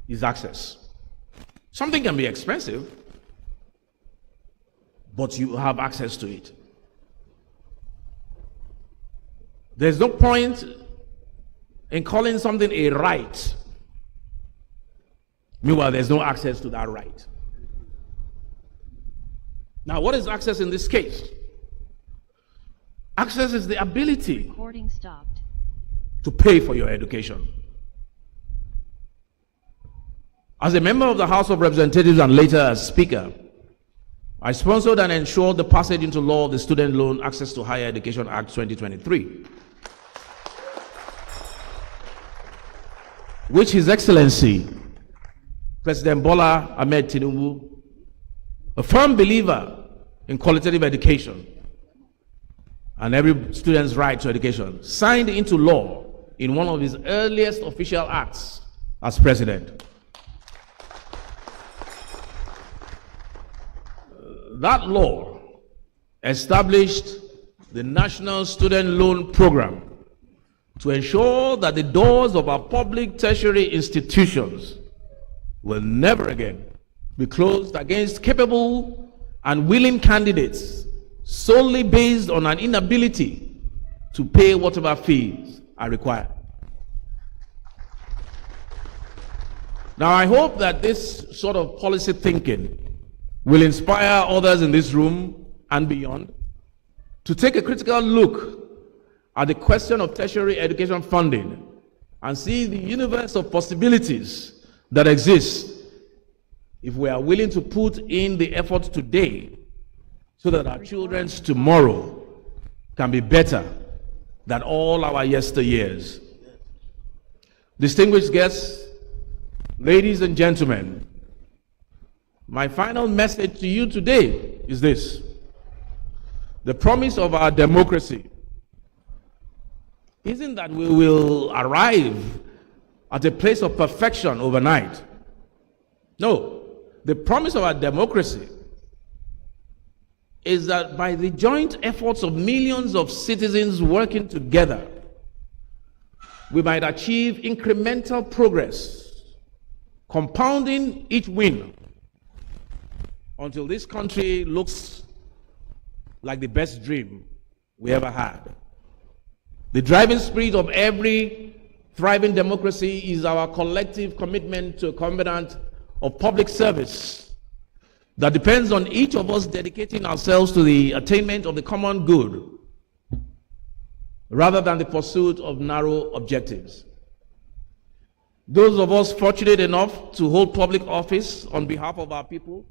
is access. Something can be expensive, but you have access to it. There's no point in calling something a right. Meanwhile, there's no access to that right. Now, what is access in this case? Access is the ability to pay for your education. As a member of the House of Representatives and later as Speaker, I sponsored and ensured the passage into law of the Student Loan Access to Higher Education Act 2023, which His Excellency President Bola Ahmed Tinubu, a firm believer in qualitative education and every student's right to education, signed into law in one of his earliest official acts as president. That law established the National Student Loan Program to ensure that the doors of our public tertiary institutions will never again be closed against capable and willing candidates solely based on an inability to pay whatever fees are required. Now, I hope that this sort of policy thinking will inspire others in this room and beyond to take a critical look at the question of tertiary education funding and see the universe of possibilities that exist if we are willing to put in the effort today so that our children's tomorrow can be better than all our yesteryears. Distinguished guests, ladies and gentlemen, my final message to you today is this. The promise of our democracy isn't that we will arrive at a place of perfection overnight. No, the promise of our democracy is that by the joint efforts of millions of citizens working together, we might achieve incremental progress, compounding each win until this country looks like the best dream we ever had. The driving spirit of every thriving democracy is our collective commitment to a covenant of public service that depends on each of us dedicating ourselves to the attainment of the common good rather than the pursuit of narrow objectives. Those of us fortunate enough to hold public office on behalf of our people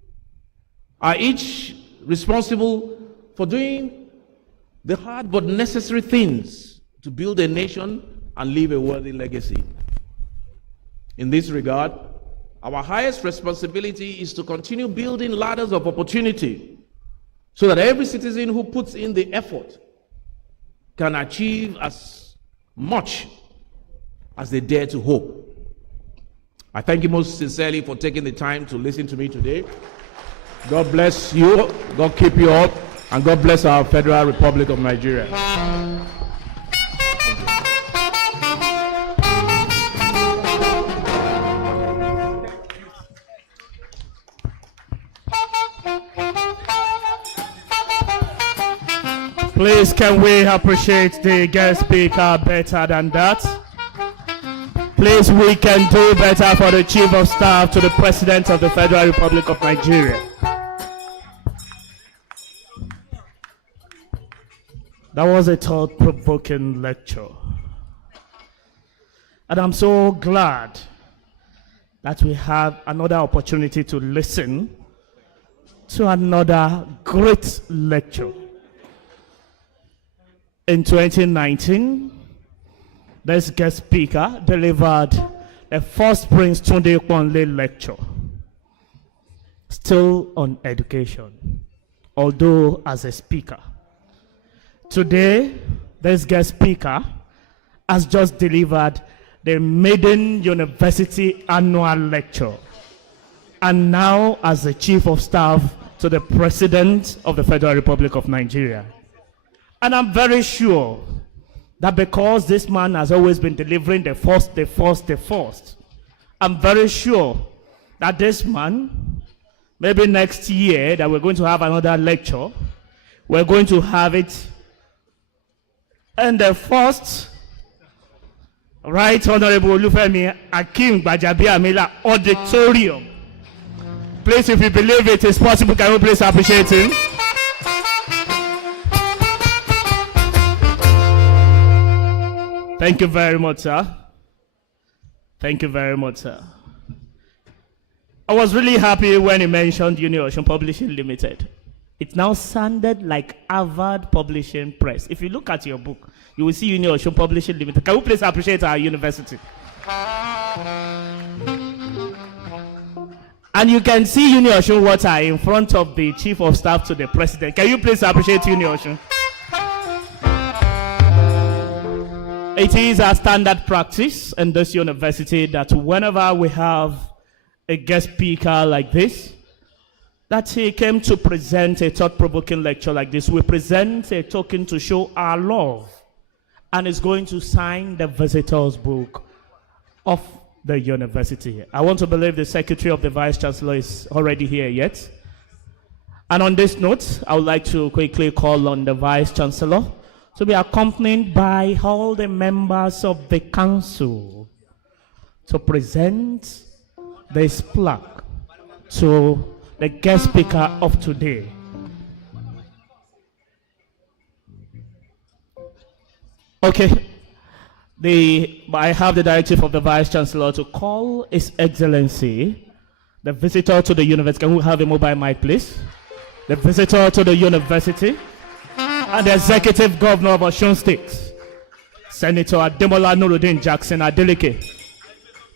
are each responsible for doing the hard but necessary things to build a nation and leave a worthy legacy. In this regard, our highest responsibility is to continue building ladders of opportunity so that every citizen who puts in the effort can achieve as much as they dare to hope. I thank you most sincerely for taking the time to listen to me today. God bless you, God keep you all, and God bless our Federal Republic of Nigeria. Please, can we appreciate the guest speaker better than that? Please, we can do better for the Chief of Staff to the President of the Federal Republic of Nigeria. That was a thought-provoking lecture. And I'm so glad that we have another opportunity to listen to another great lecture. In 2019, this guest speaker delivered the first Prince Tunde Kwanle lecture, still on education, although as a speaker. Today, this guest speaker has just delivered the Maiden University annual lecture, and now as the Chief of Staff to the President of the Federal Republic of Nigeria. And I'm very sure that because this man has always been delivering the first, I'm very sure that this man, maybe next year that we're going to have another lecture, we're going to have it in the first Right Honorable Olufemi Hakeem Gbajabiamila Auditorium. Please, if you believe it is possible, can you please appreciate him? Thank you very much, sir. Thank you very much, sir. I was really happy when he mentioned UNIOSUN Publishing Limited. It now sounded like Harvard Publishing Press. If you look at your book, you will see UNIOSUN Publishing Limited. Can we please appreciate our university? And you can see UNIOSUN water in front of the Chief of Staff to the President. Can you please appreciate UNIOSUN? It is our standard practice in this university that whenever we have a guest speaker like this, that he came to present a thought-provoking lecture like this, we present a token to show our love, and is going to sign the visitor's book of the university. I want to believe the Secretary of the Vice Chancellor is already here yet. And on this note, I would like to quickly call on the Vice Chancellor to be accompanied by all the members of the council to present this plaque to the guest speaker of today. Okay, I have the directive of the Vice Chancellor to call His Excellency, the visitor to the university. Can we have a mobile mic, please? The visitor to the university and the Executive Governor of Osun State, Senator Ademola Nuruddin Jackson Adeleke,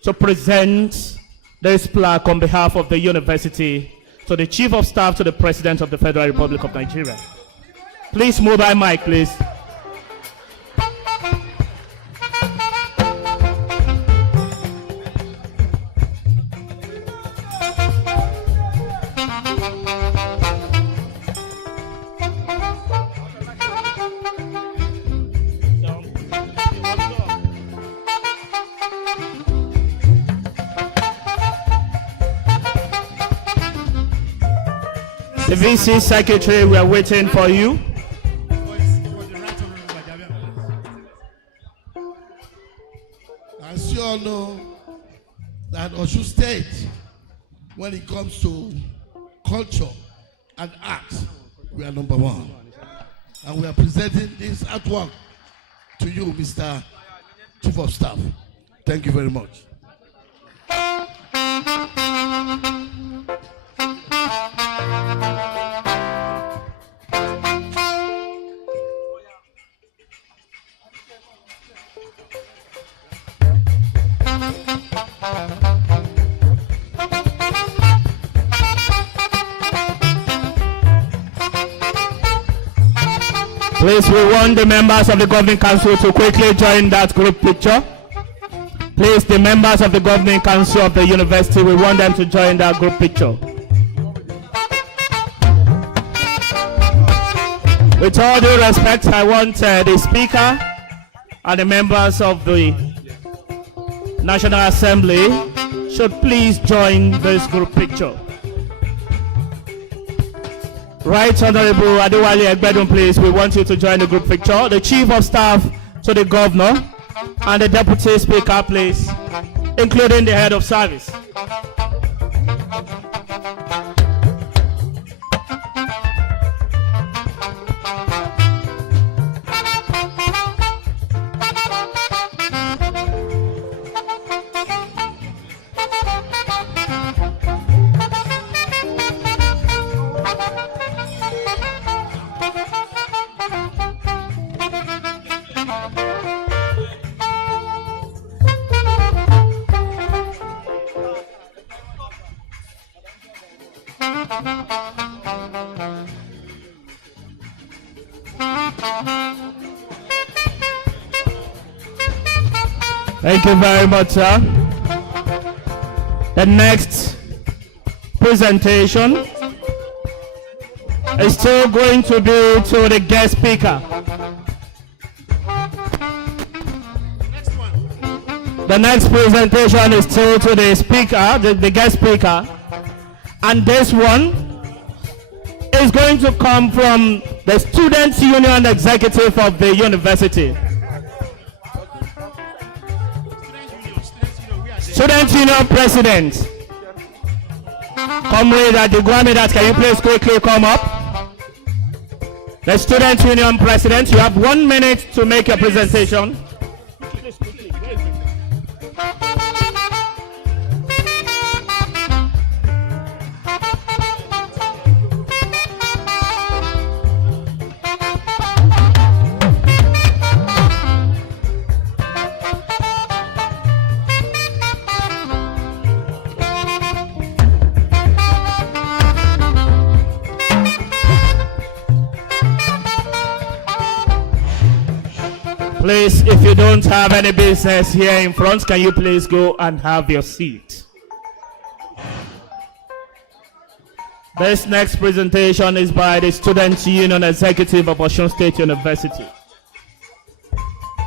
to present this plaque on behalf of the university to the Chief of Staff to the President of the Federal Republic of Nigeria. Please, mobile mic, please. The VC Secretary, we are waiting for you. As you all know, that Osun State, when it comes to culture and art, we are number one. And we are presenting this artwork to you, Mr. Chief of Staff. Thank you very much. Please, we want the members of the Governing Council to quickly join that group picture. Please, the members of the Governing Council of the university, we want them to join that group picture. With all due respect, I want the Speaker and the members of the National Assembly should please join this group picture. Right Honorable Adewale Egbedun, please, we want you to join the group picture. The Chief of Staff to the Governor and the Deputy Speaker, please, including the Head of Service. Thank you very much, sir. The next presentation is still going to be to the guest speaker. The next presentation is still to the speaker, the guest speaker. And this one is going to come from the Students' Union Executive of the university. Student Union President, Comrade Adeguamidat, can you please quickly come up? The Student Union President, you have 1 minute to make your presentation. Please, if you don't have any business here in front, can you please go and have your seat? This next presentation is by the Student Union Executive of Osun State University.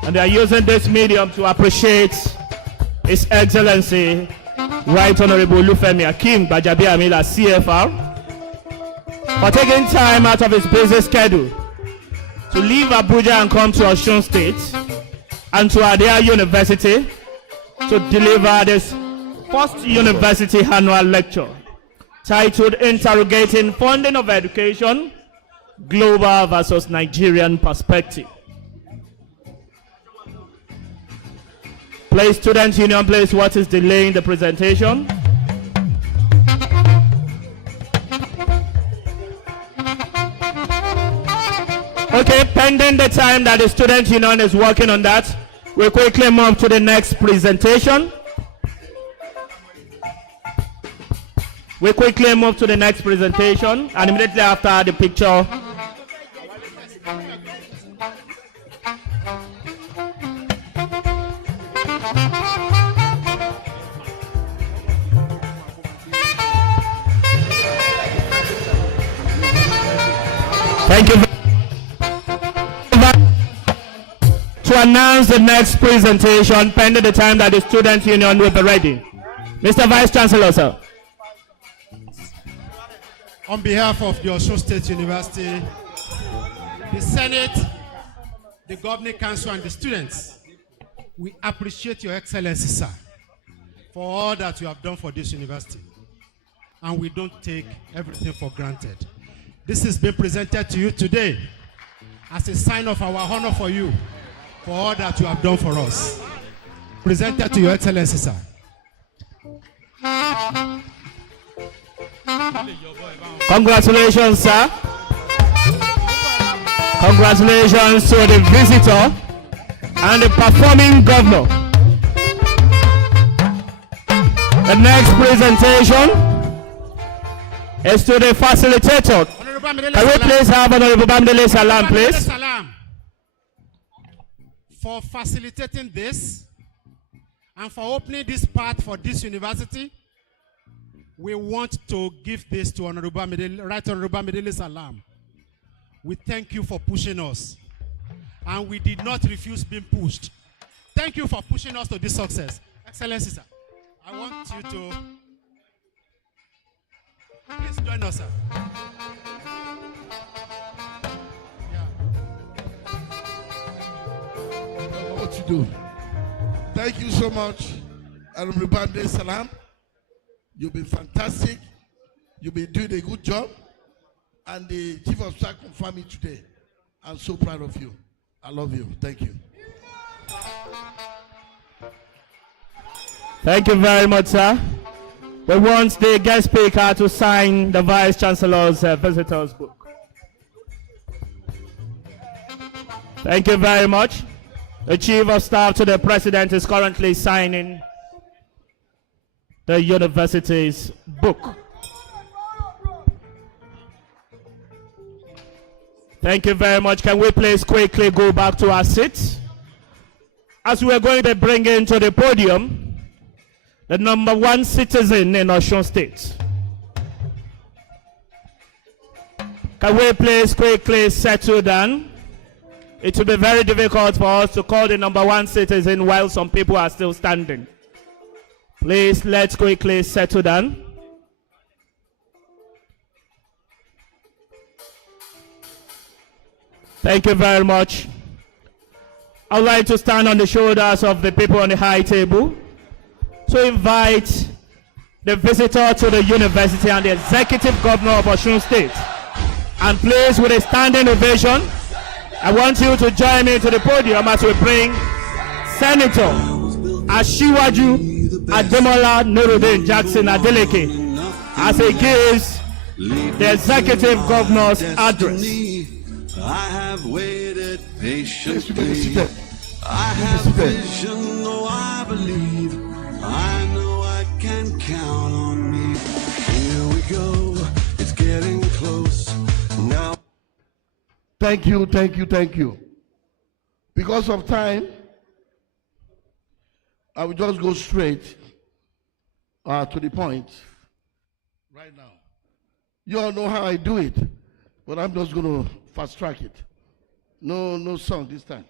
And they are using this medium to appreciate His Excellency, Right Honorable Olufemi Hakeem Gbajabiamila, CFR, for taking time out of his busy schedule to to leave Abuja and come to Osun State and to Adia University to deliver this first university annual lecture titled Interrogating Funding of Education, Global versus Nigerian Perspective. Please, Student Union, please, what is delaying the presentation? Okay, pending the time that the Student Union is working on that, we'll quickly move to the next presentation. We quickly move to the next presentation, and immediately after the picture. Thank you. To announce the next presentation, pending the time that the Student Union will be ready. Mr. Vice Chancellor, sir. On behalf of the Osun State University, the Senate, the Governing Council, and the students, we appreciate Your Excellency, sir, for all that you have done for this university. And we don't take everything for granted. This has been presented to you today as a sign of our honor for you, for all that you have done for us. Presented to Your Excellency, sir. Congratulations, sir. Congratulations to the visitor and the performing governor. The next presentation is to the facilitator. Can we please have Honorable Bamidele Salam, please? For facilitating this and for opening this path for this university, we want to give this to Honorable Bamidele Salam. We thank you for pushing us, and we did not refuse being pushed. Thank you for pushing us to this success. Excellency, sir, I want you to please join us, sir. What to do. Thank you so much, Honorable Bamidele Salam. You've been fantastic. You've been doing a good job. And the Chief of Staff confirmed it today. I'm so proud of you. I love you. Thank you. Thank you very much, sir. We want the guest speaker to sign the Vice Chancellor's visitor's book. Thank you very much. The Chief of Staff to the President is currently signing the university's book. Thank you very much. Can we please quickly go back to our seats? As we are going to bring into the podium the #1 citizen in Osun State. Can we please quickly settle down? It will be very difficult for us to call the #1 citizen while some people are still standing. Please, let's quickly settle down. Thank you very much. I'd like to stand on the shoulders of the people on the high table to invite the visitor to the university and the executive governor of Osun State. And please, with a standing ovation, I want you to join me to the podium as we bring Senator Asiwaju Ademola Nuruddin Jackson Adeleke as he gives the executive governor's address. I have waited patiently. I have vision, though I believe. I know I can count on me. Here we go, it's getting close now. Thank you, thank you, thank you. Because of time, I will just go straight to the point right now. You all know how I do it, but I'm just going to fast track it. No song this time.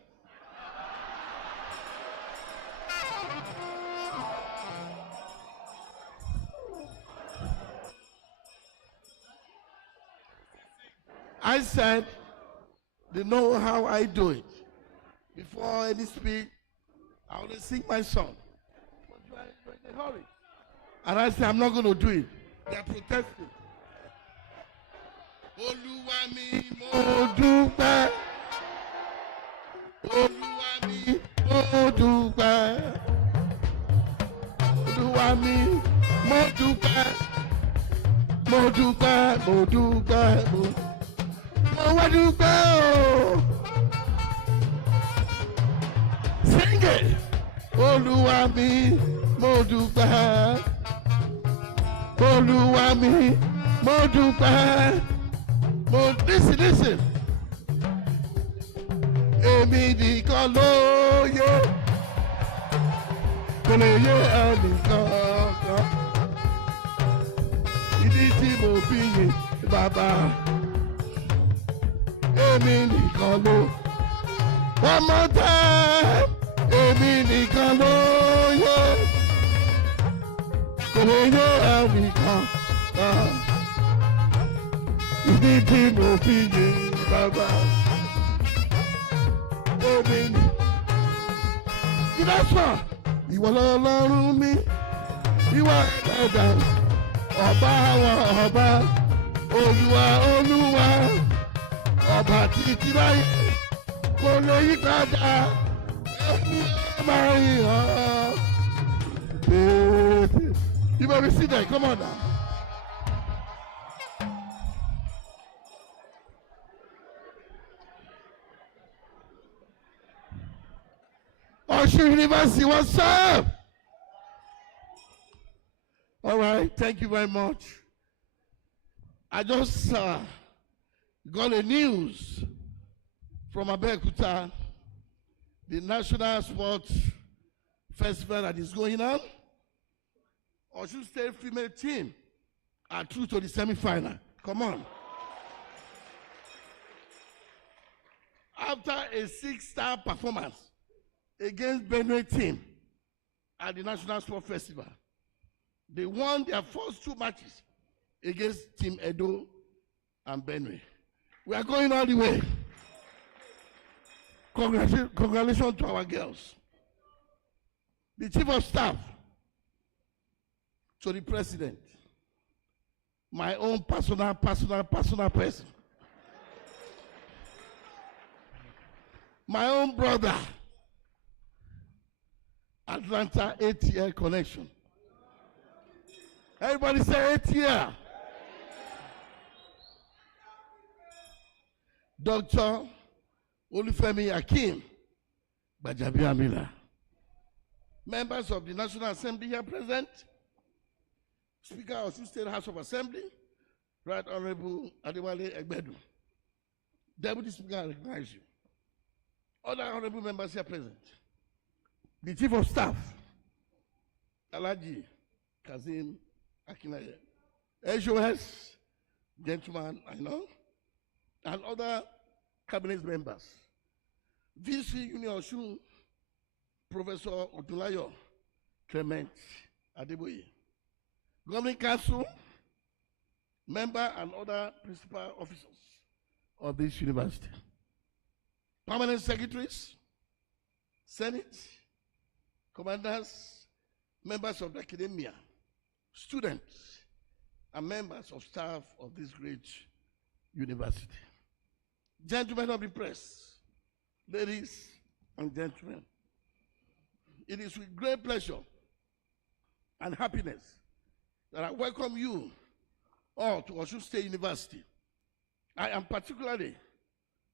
I said They know how I do it. Before any speech, I always sing my song. But you are in a hurry. And I say, I'm not going to do it. They are protesting. Olúwa mi mo dúpẹ́. Olúwa mi mo dúpẹ́. Olúwa mi mo dúpẹ́. Mo dúpẹ́, mo dúpẹ́, mo wá dúpẹ́ o. Sing it. Olúwa mi mo dúpẹ́. Olúwa mi mo dúpẹ́. Listen. Èmi nìkan ló yẹ. Kò lè yé ẹnìkan kan. Ìdí tí mo fi yìn bàbá. Èmi nìkan ló. One more time. Èmi nìkan ló yẹ. Kò lè yé ẹnìkan kan. Ìdí tí mo fi yìn bàbá. Èmi nìkan. Ìdásọ̀. Ìwọ lọ́lọ́run mi. Ìwọ ẹ̀dá. Ọba àwọn ọba. Olúwa Olúwa. Ọba títí láyé. Kò lè yí padà. Èmi máa ń yàn. You better sit there. Come on now. Osun University, what's up? All right, thank you very much. I just got a news from Abeokuta, the National Sports Festival that is going on. Osun State female team are through to the semi-final. Come on. After a 6-star performance against Benue team at the National Sports Festival, they won their first 2 matches against Team Edo and Benue. We are going all the way. Congratulations to our girls. The Chief of Staff to the President, my own personal person, my own brother, Atlanta ATL connection. Everybody say ATL. Dr. Olufemi Hakeem Gbajabiamila. Members of the National Assembly here present. Speaker of the State House of Assembly, Right Honorable Adewale Egbedu. Deputy Speaker, I recognize you. Other honorable members here present. The Chief of Staff, Alhaji Kazim Akinaye. HOS, gentlemen, I know, and other cabinet members. VC UNIOSUN, Professor Otulayo Clement Adeboye. Governing Council, member and other principal officers of this university. Permanent secretaries, Senate, commanders, members of the academia, students, and members of staff of this great university. Gentlemen of the press, ladies and gentlemen, it is with great pleasure and happiness that I welcome you all to Osun State University. I am particularly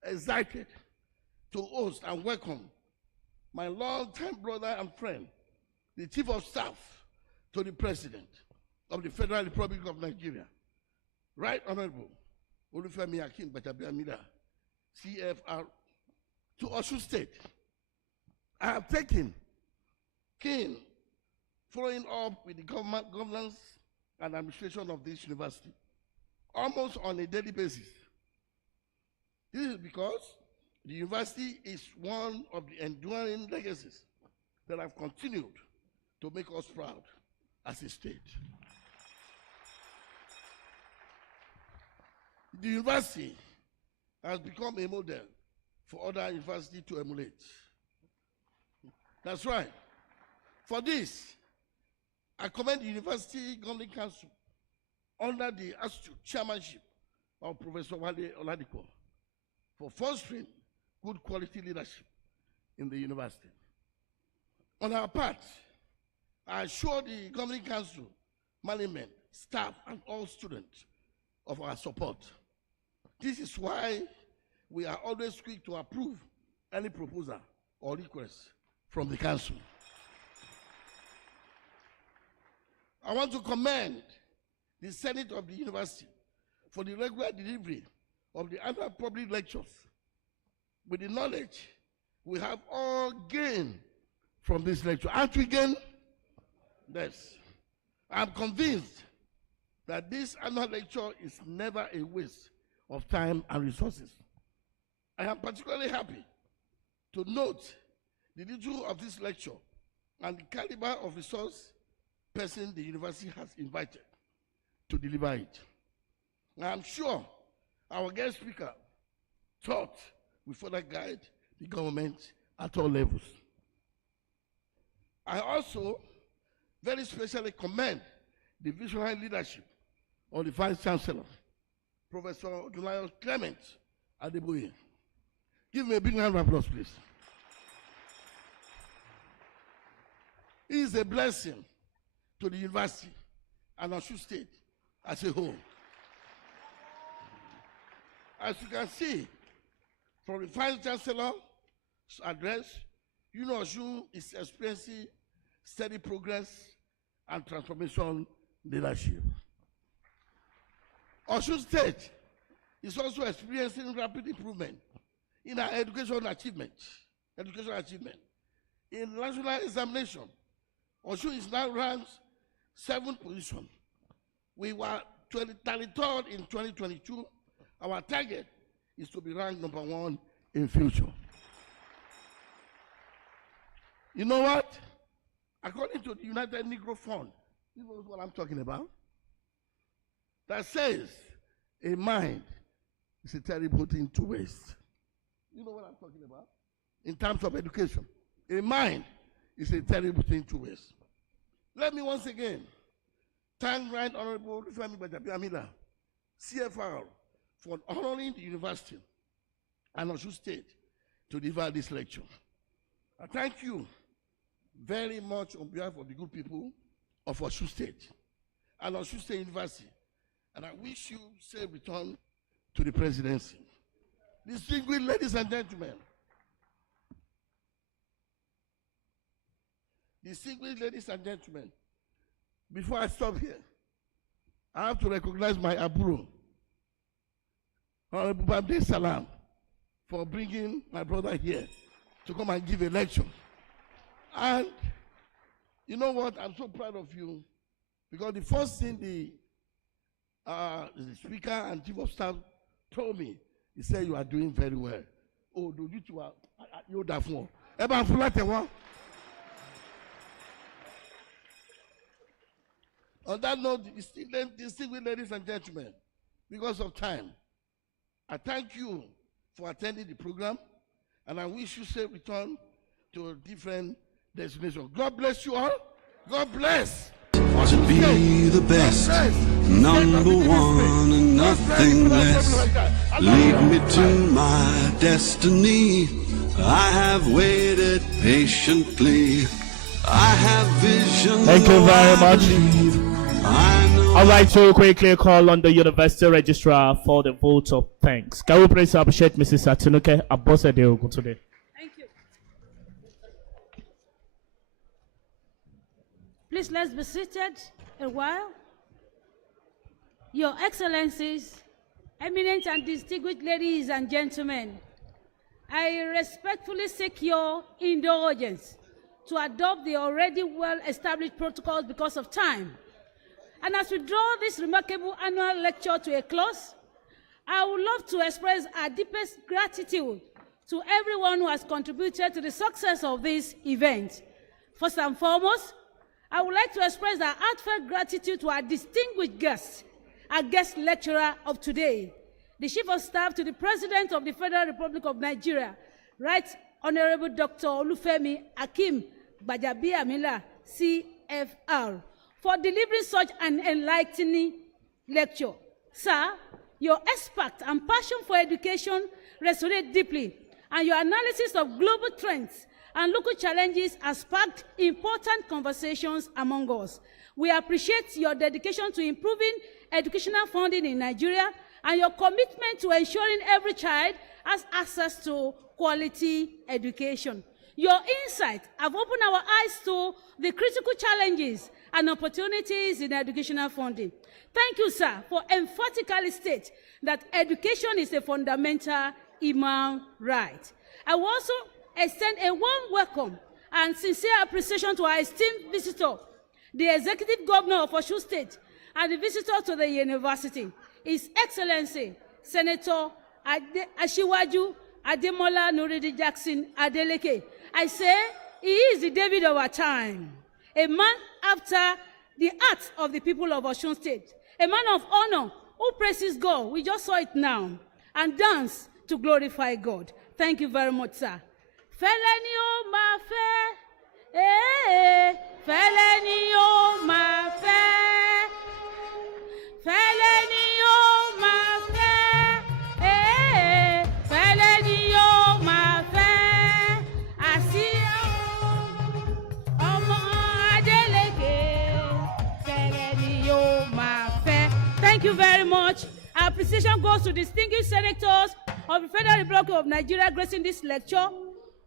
excited to host and welcome my long-time brother and friend, the Chief of Staff to the President of the Federal Republic of Nigeria, Right Honorable Olufemi Hakeem Gbajabiamila, CFR, to Osun State. I have taken keen following up with the governance and administration of this university almost on a daily basis. This is because the university is one of the enduring legacies that have continued to make us proud as a state. The university has become a model for other universities to emulate. That's right. For this, I commend the University Governing Council under the astute chairmanship of Professor Wale Oladipo for fostering good quality leadership in the university. On our part, I assure the Governing Council, management, staff, and all students of our support. This is why we are always quick to approve any proposal or request from the council. I want to commend the Senate of the university for the regular delivery of the annual public lectures with the knowledge we have all gained from this lecture. Aren't we gained? Yes. I'm convinced that this annual lecture is never a waste of time and resources. I am particularly happy to note the nature of this lecture and the caliber of resource person the university has invited to deliver it. I am sure our guest speaker thought will further guide the government at all levels. I also very specially commend the visionary leadership of the Vice Chancellor, Professor Julius Clement Adeboye. Give me a big round of applause, please. It is a blessing to the university and Osun State as a whole. As you can see from the Vice Chancellor's address, UNIOSUN is experiencing steady progress and transformation leadership. Osun State is also experiencing rapid improvement in our educational achievement. In national examination, Osun is now ranked 7th position. We were 33rd in 2022. Our target is to be ranked number 1 in future. You know what? According to the United Negro Fund, you know what I'm talking about? That says a mind is a terrible thing to waste. You know what I'm talking about? In terms of education, a mind is a terrible thing to waste. Let me once again thank Right Honorable Olufemi Gbajabiamila, CFR, for honoring the university and Osun State to deliver this lecture. I thank you very much on behalf of the good people of Osun State and Osun State University, and I wish you safe return to the presidency. Distinguished ladies and gentlemen, before I stop here, I have to recognize my Aburo, Honorable Babde Salam, for bringing my brother here to come and give a lecture. And you know what? I'm so proud of you, because the first thing the speaker and chief of staff told me, he said, you are doing very well. Oh, do you two are you that one? On that note, distinguished ladies and gentlemen, because of time, I thank you for attending the program, and I wish you safe return to a different destination. God bless you all. God bless. To be the best, number one and nothing less. Lead me to my destiny. I have waited patiently. I have vision. Thank you very much. I'd like to quickly call on the University Registrar for the vote of thanks. Can we please appreciate Mrs. Atinuke Abosede today? Thank you. Please, let's be seated a while. Your Excellencies, eminent and distinguished ladies and gentlemen, I respectfully seek your indulgence to adopt the already well-established protocols because of time. And as we draw this remarkable annual lecture to a close, I would love to express our deepest gratitude to everyone who has contributed to the success of this event. First and foremost, I would like to express our heartfelt gratitude to our distinguished guest, our guest lecturer of today, the Chief of Staff to the President of the Federal Republic of Nigeria, Right Honorable Dr. Olufemi Hakeem Gbajabiamila, CFR, for delivering such an enlightening lecture. Sir, your expert and passion for education resonate deeply, and your analysis of global trends and local challenges has sparked important conversations among us. We appreciate your dedication to improving educational funding in Nigeria and your commitment to ensuring every child has access to quality education. Your insights have opened our eyes to the critical challenges and opportunities in educational funding. Thank you, sir, for emphatically stating that education is a fundamental human right. I will also extend a warm welcome and sincere appreciation to our esteemed visitor, the Executive Governor of Osun State, and the visitor to the university, His Excellency, Senator Asiwaju Ademola Nuridi Jackson Adeleke. I say, he is the David of our time, a man after the heart of the people of Osun State, a man of honor who praises God, we just saw it now, and dance to glorify God. Thank you very much, sir. Fẹ́lẹ́ ni ó máa fẹ́, fẹ́lẹ́ ni ó máa fẹ́, fẹ́lẹ́ ni ó máa fẹ́, fẹ́lẹ́ ni ó máa fẹ́, àsíá ọmọ Adeleke, fẹ́lẹ́ ni ó máa fẹ́. Thank you very much. Our appreciation goes to distinguished senators of the Federal Republic of Nigeria gracing this lecture,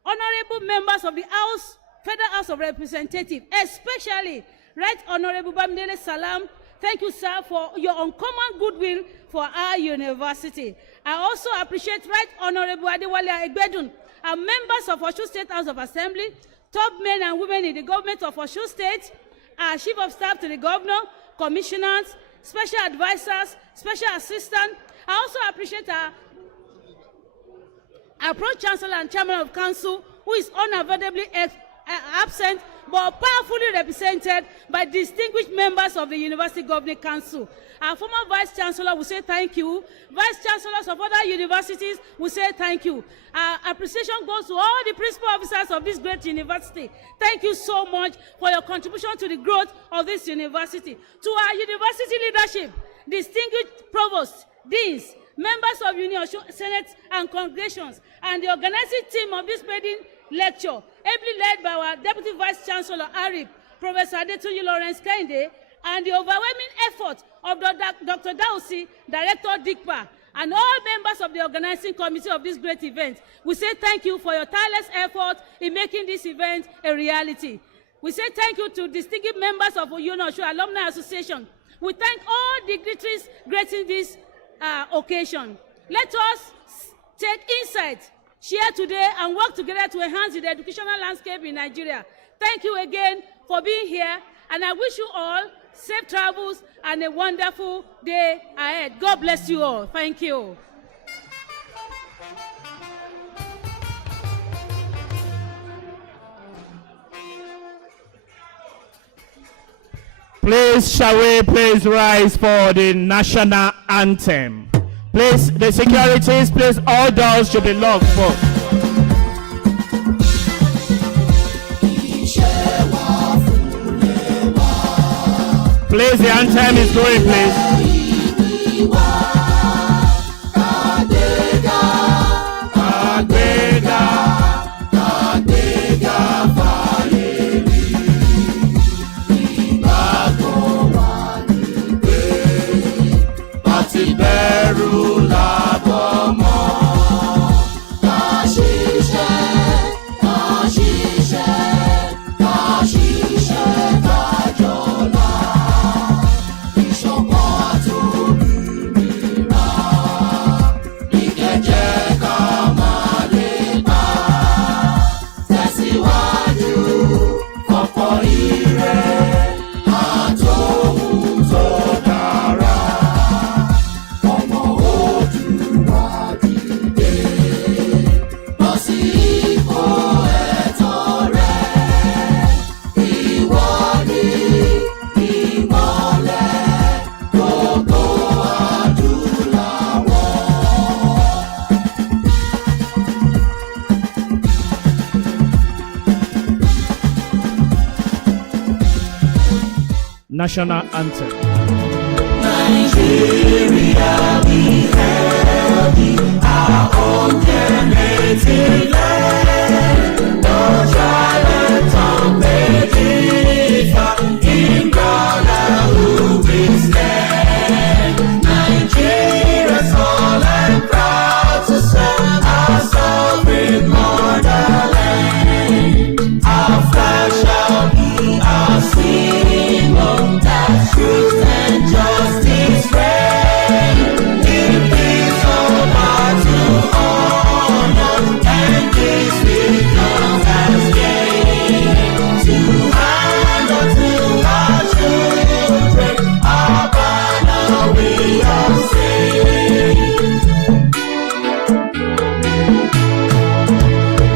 honorable members of the House, Federal House of Representatives, especially Right Honorable Bamidele Salam. Thank you, sir, for your uncommon goodwill for our university. I also appreciate Right Honorable Adewale Egbedun and members of Osun State House of Assembly, top men and women in the government of Osun State, our Chief of Staff to the Governor, commissioners, special advisors, special assistants. I also appreciate our Pro-Chancellor and Chairman of Council, who is unavoidably absent but powerfully represented by distinguished members of the University Governing Council. Our former Vice-Chancellor will say thank you. Vice-Chancellors of other universities will say thank you. Our appreciation goes to all the principal officers of this great university. Thank you so much for your contribution to the growth of this university. To our university leadership, distinguished provosts, deans, members of UNIOSUN Senate and congregations, and the organizing team of this maiden lecture, ably led by our Deputy Vice-Chancellor, ARIP, Professor Adetunji Lawrence Kehinde, and the overwhelming effort of Dr. Dausi, Director DICPA, and all members of the organizing committee of this great event. We say thank you for your tireless effort in making this event a reality. We say thank you to distinguished members of UNIOSUN Alumni Association. We thank all dignitaries gracing this occasion. Let us take insight, share today, and work together to enhance the educational landscape in Nigeria. Thank you again for being here, and I wish you all safe travels and a wonderful day ahead. God bless you all. Thank you. Please, shall we please rise for the national anthem? Please, the securities, please, all doors should be locked for. Please, the anthem is going, please. national anthem. Nigeria, we hail thee, our own dear native land. No tribe and tongue may differ, in brotherhood we stand. Nigeria's all and proud to serve our sovereign motherland. Our flag shall be our symbol, that truth and justice reign. In peace all hearts to honor, and this becomes as gain. To hand unto our children, our banner we have saved.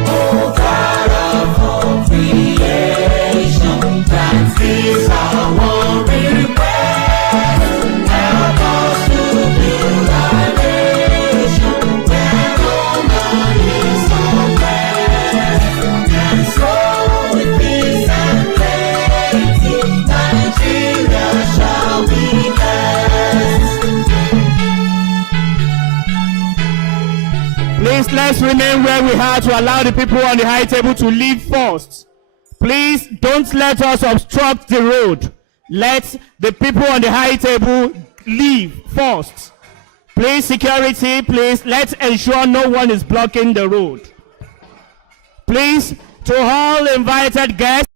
Oh God of all creation, grant this our one request. Help us to build our nation where no man is oppressed. And so with peace and plenty, Nigeria shall be blessed. Please, let's remain where we are to allow the people on the high table to leave first. Please don't let us obstruct the road. Let the people on the high table leave first. Please, security, please, let's ensure no one is blocking the road. Please, to all invited guests,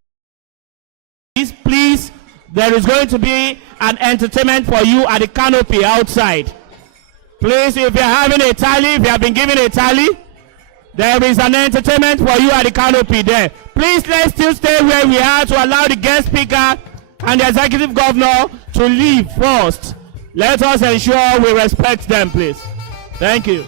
please, there is going to be an entertainment for you at the canopy outside. Please, if you're having a tally, if you have been given a tally, there is an entertainment for you at the canopy there. Please, let's still stay where we are to allow the guest speaker and the executive governor to leave first. Let us ensure we respect them, please. Thank you.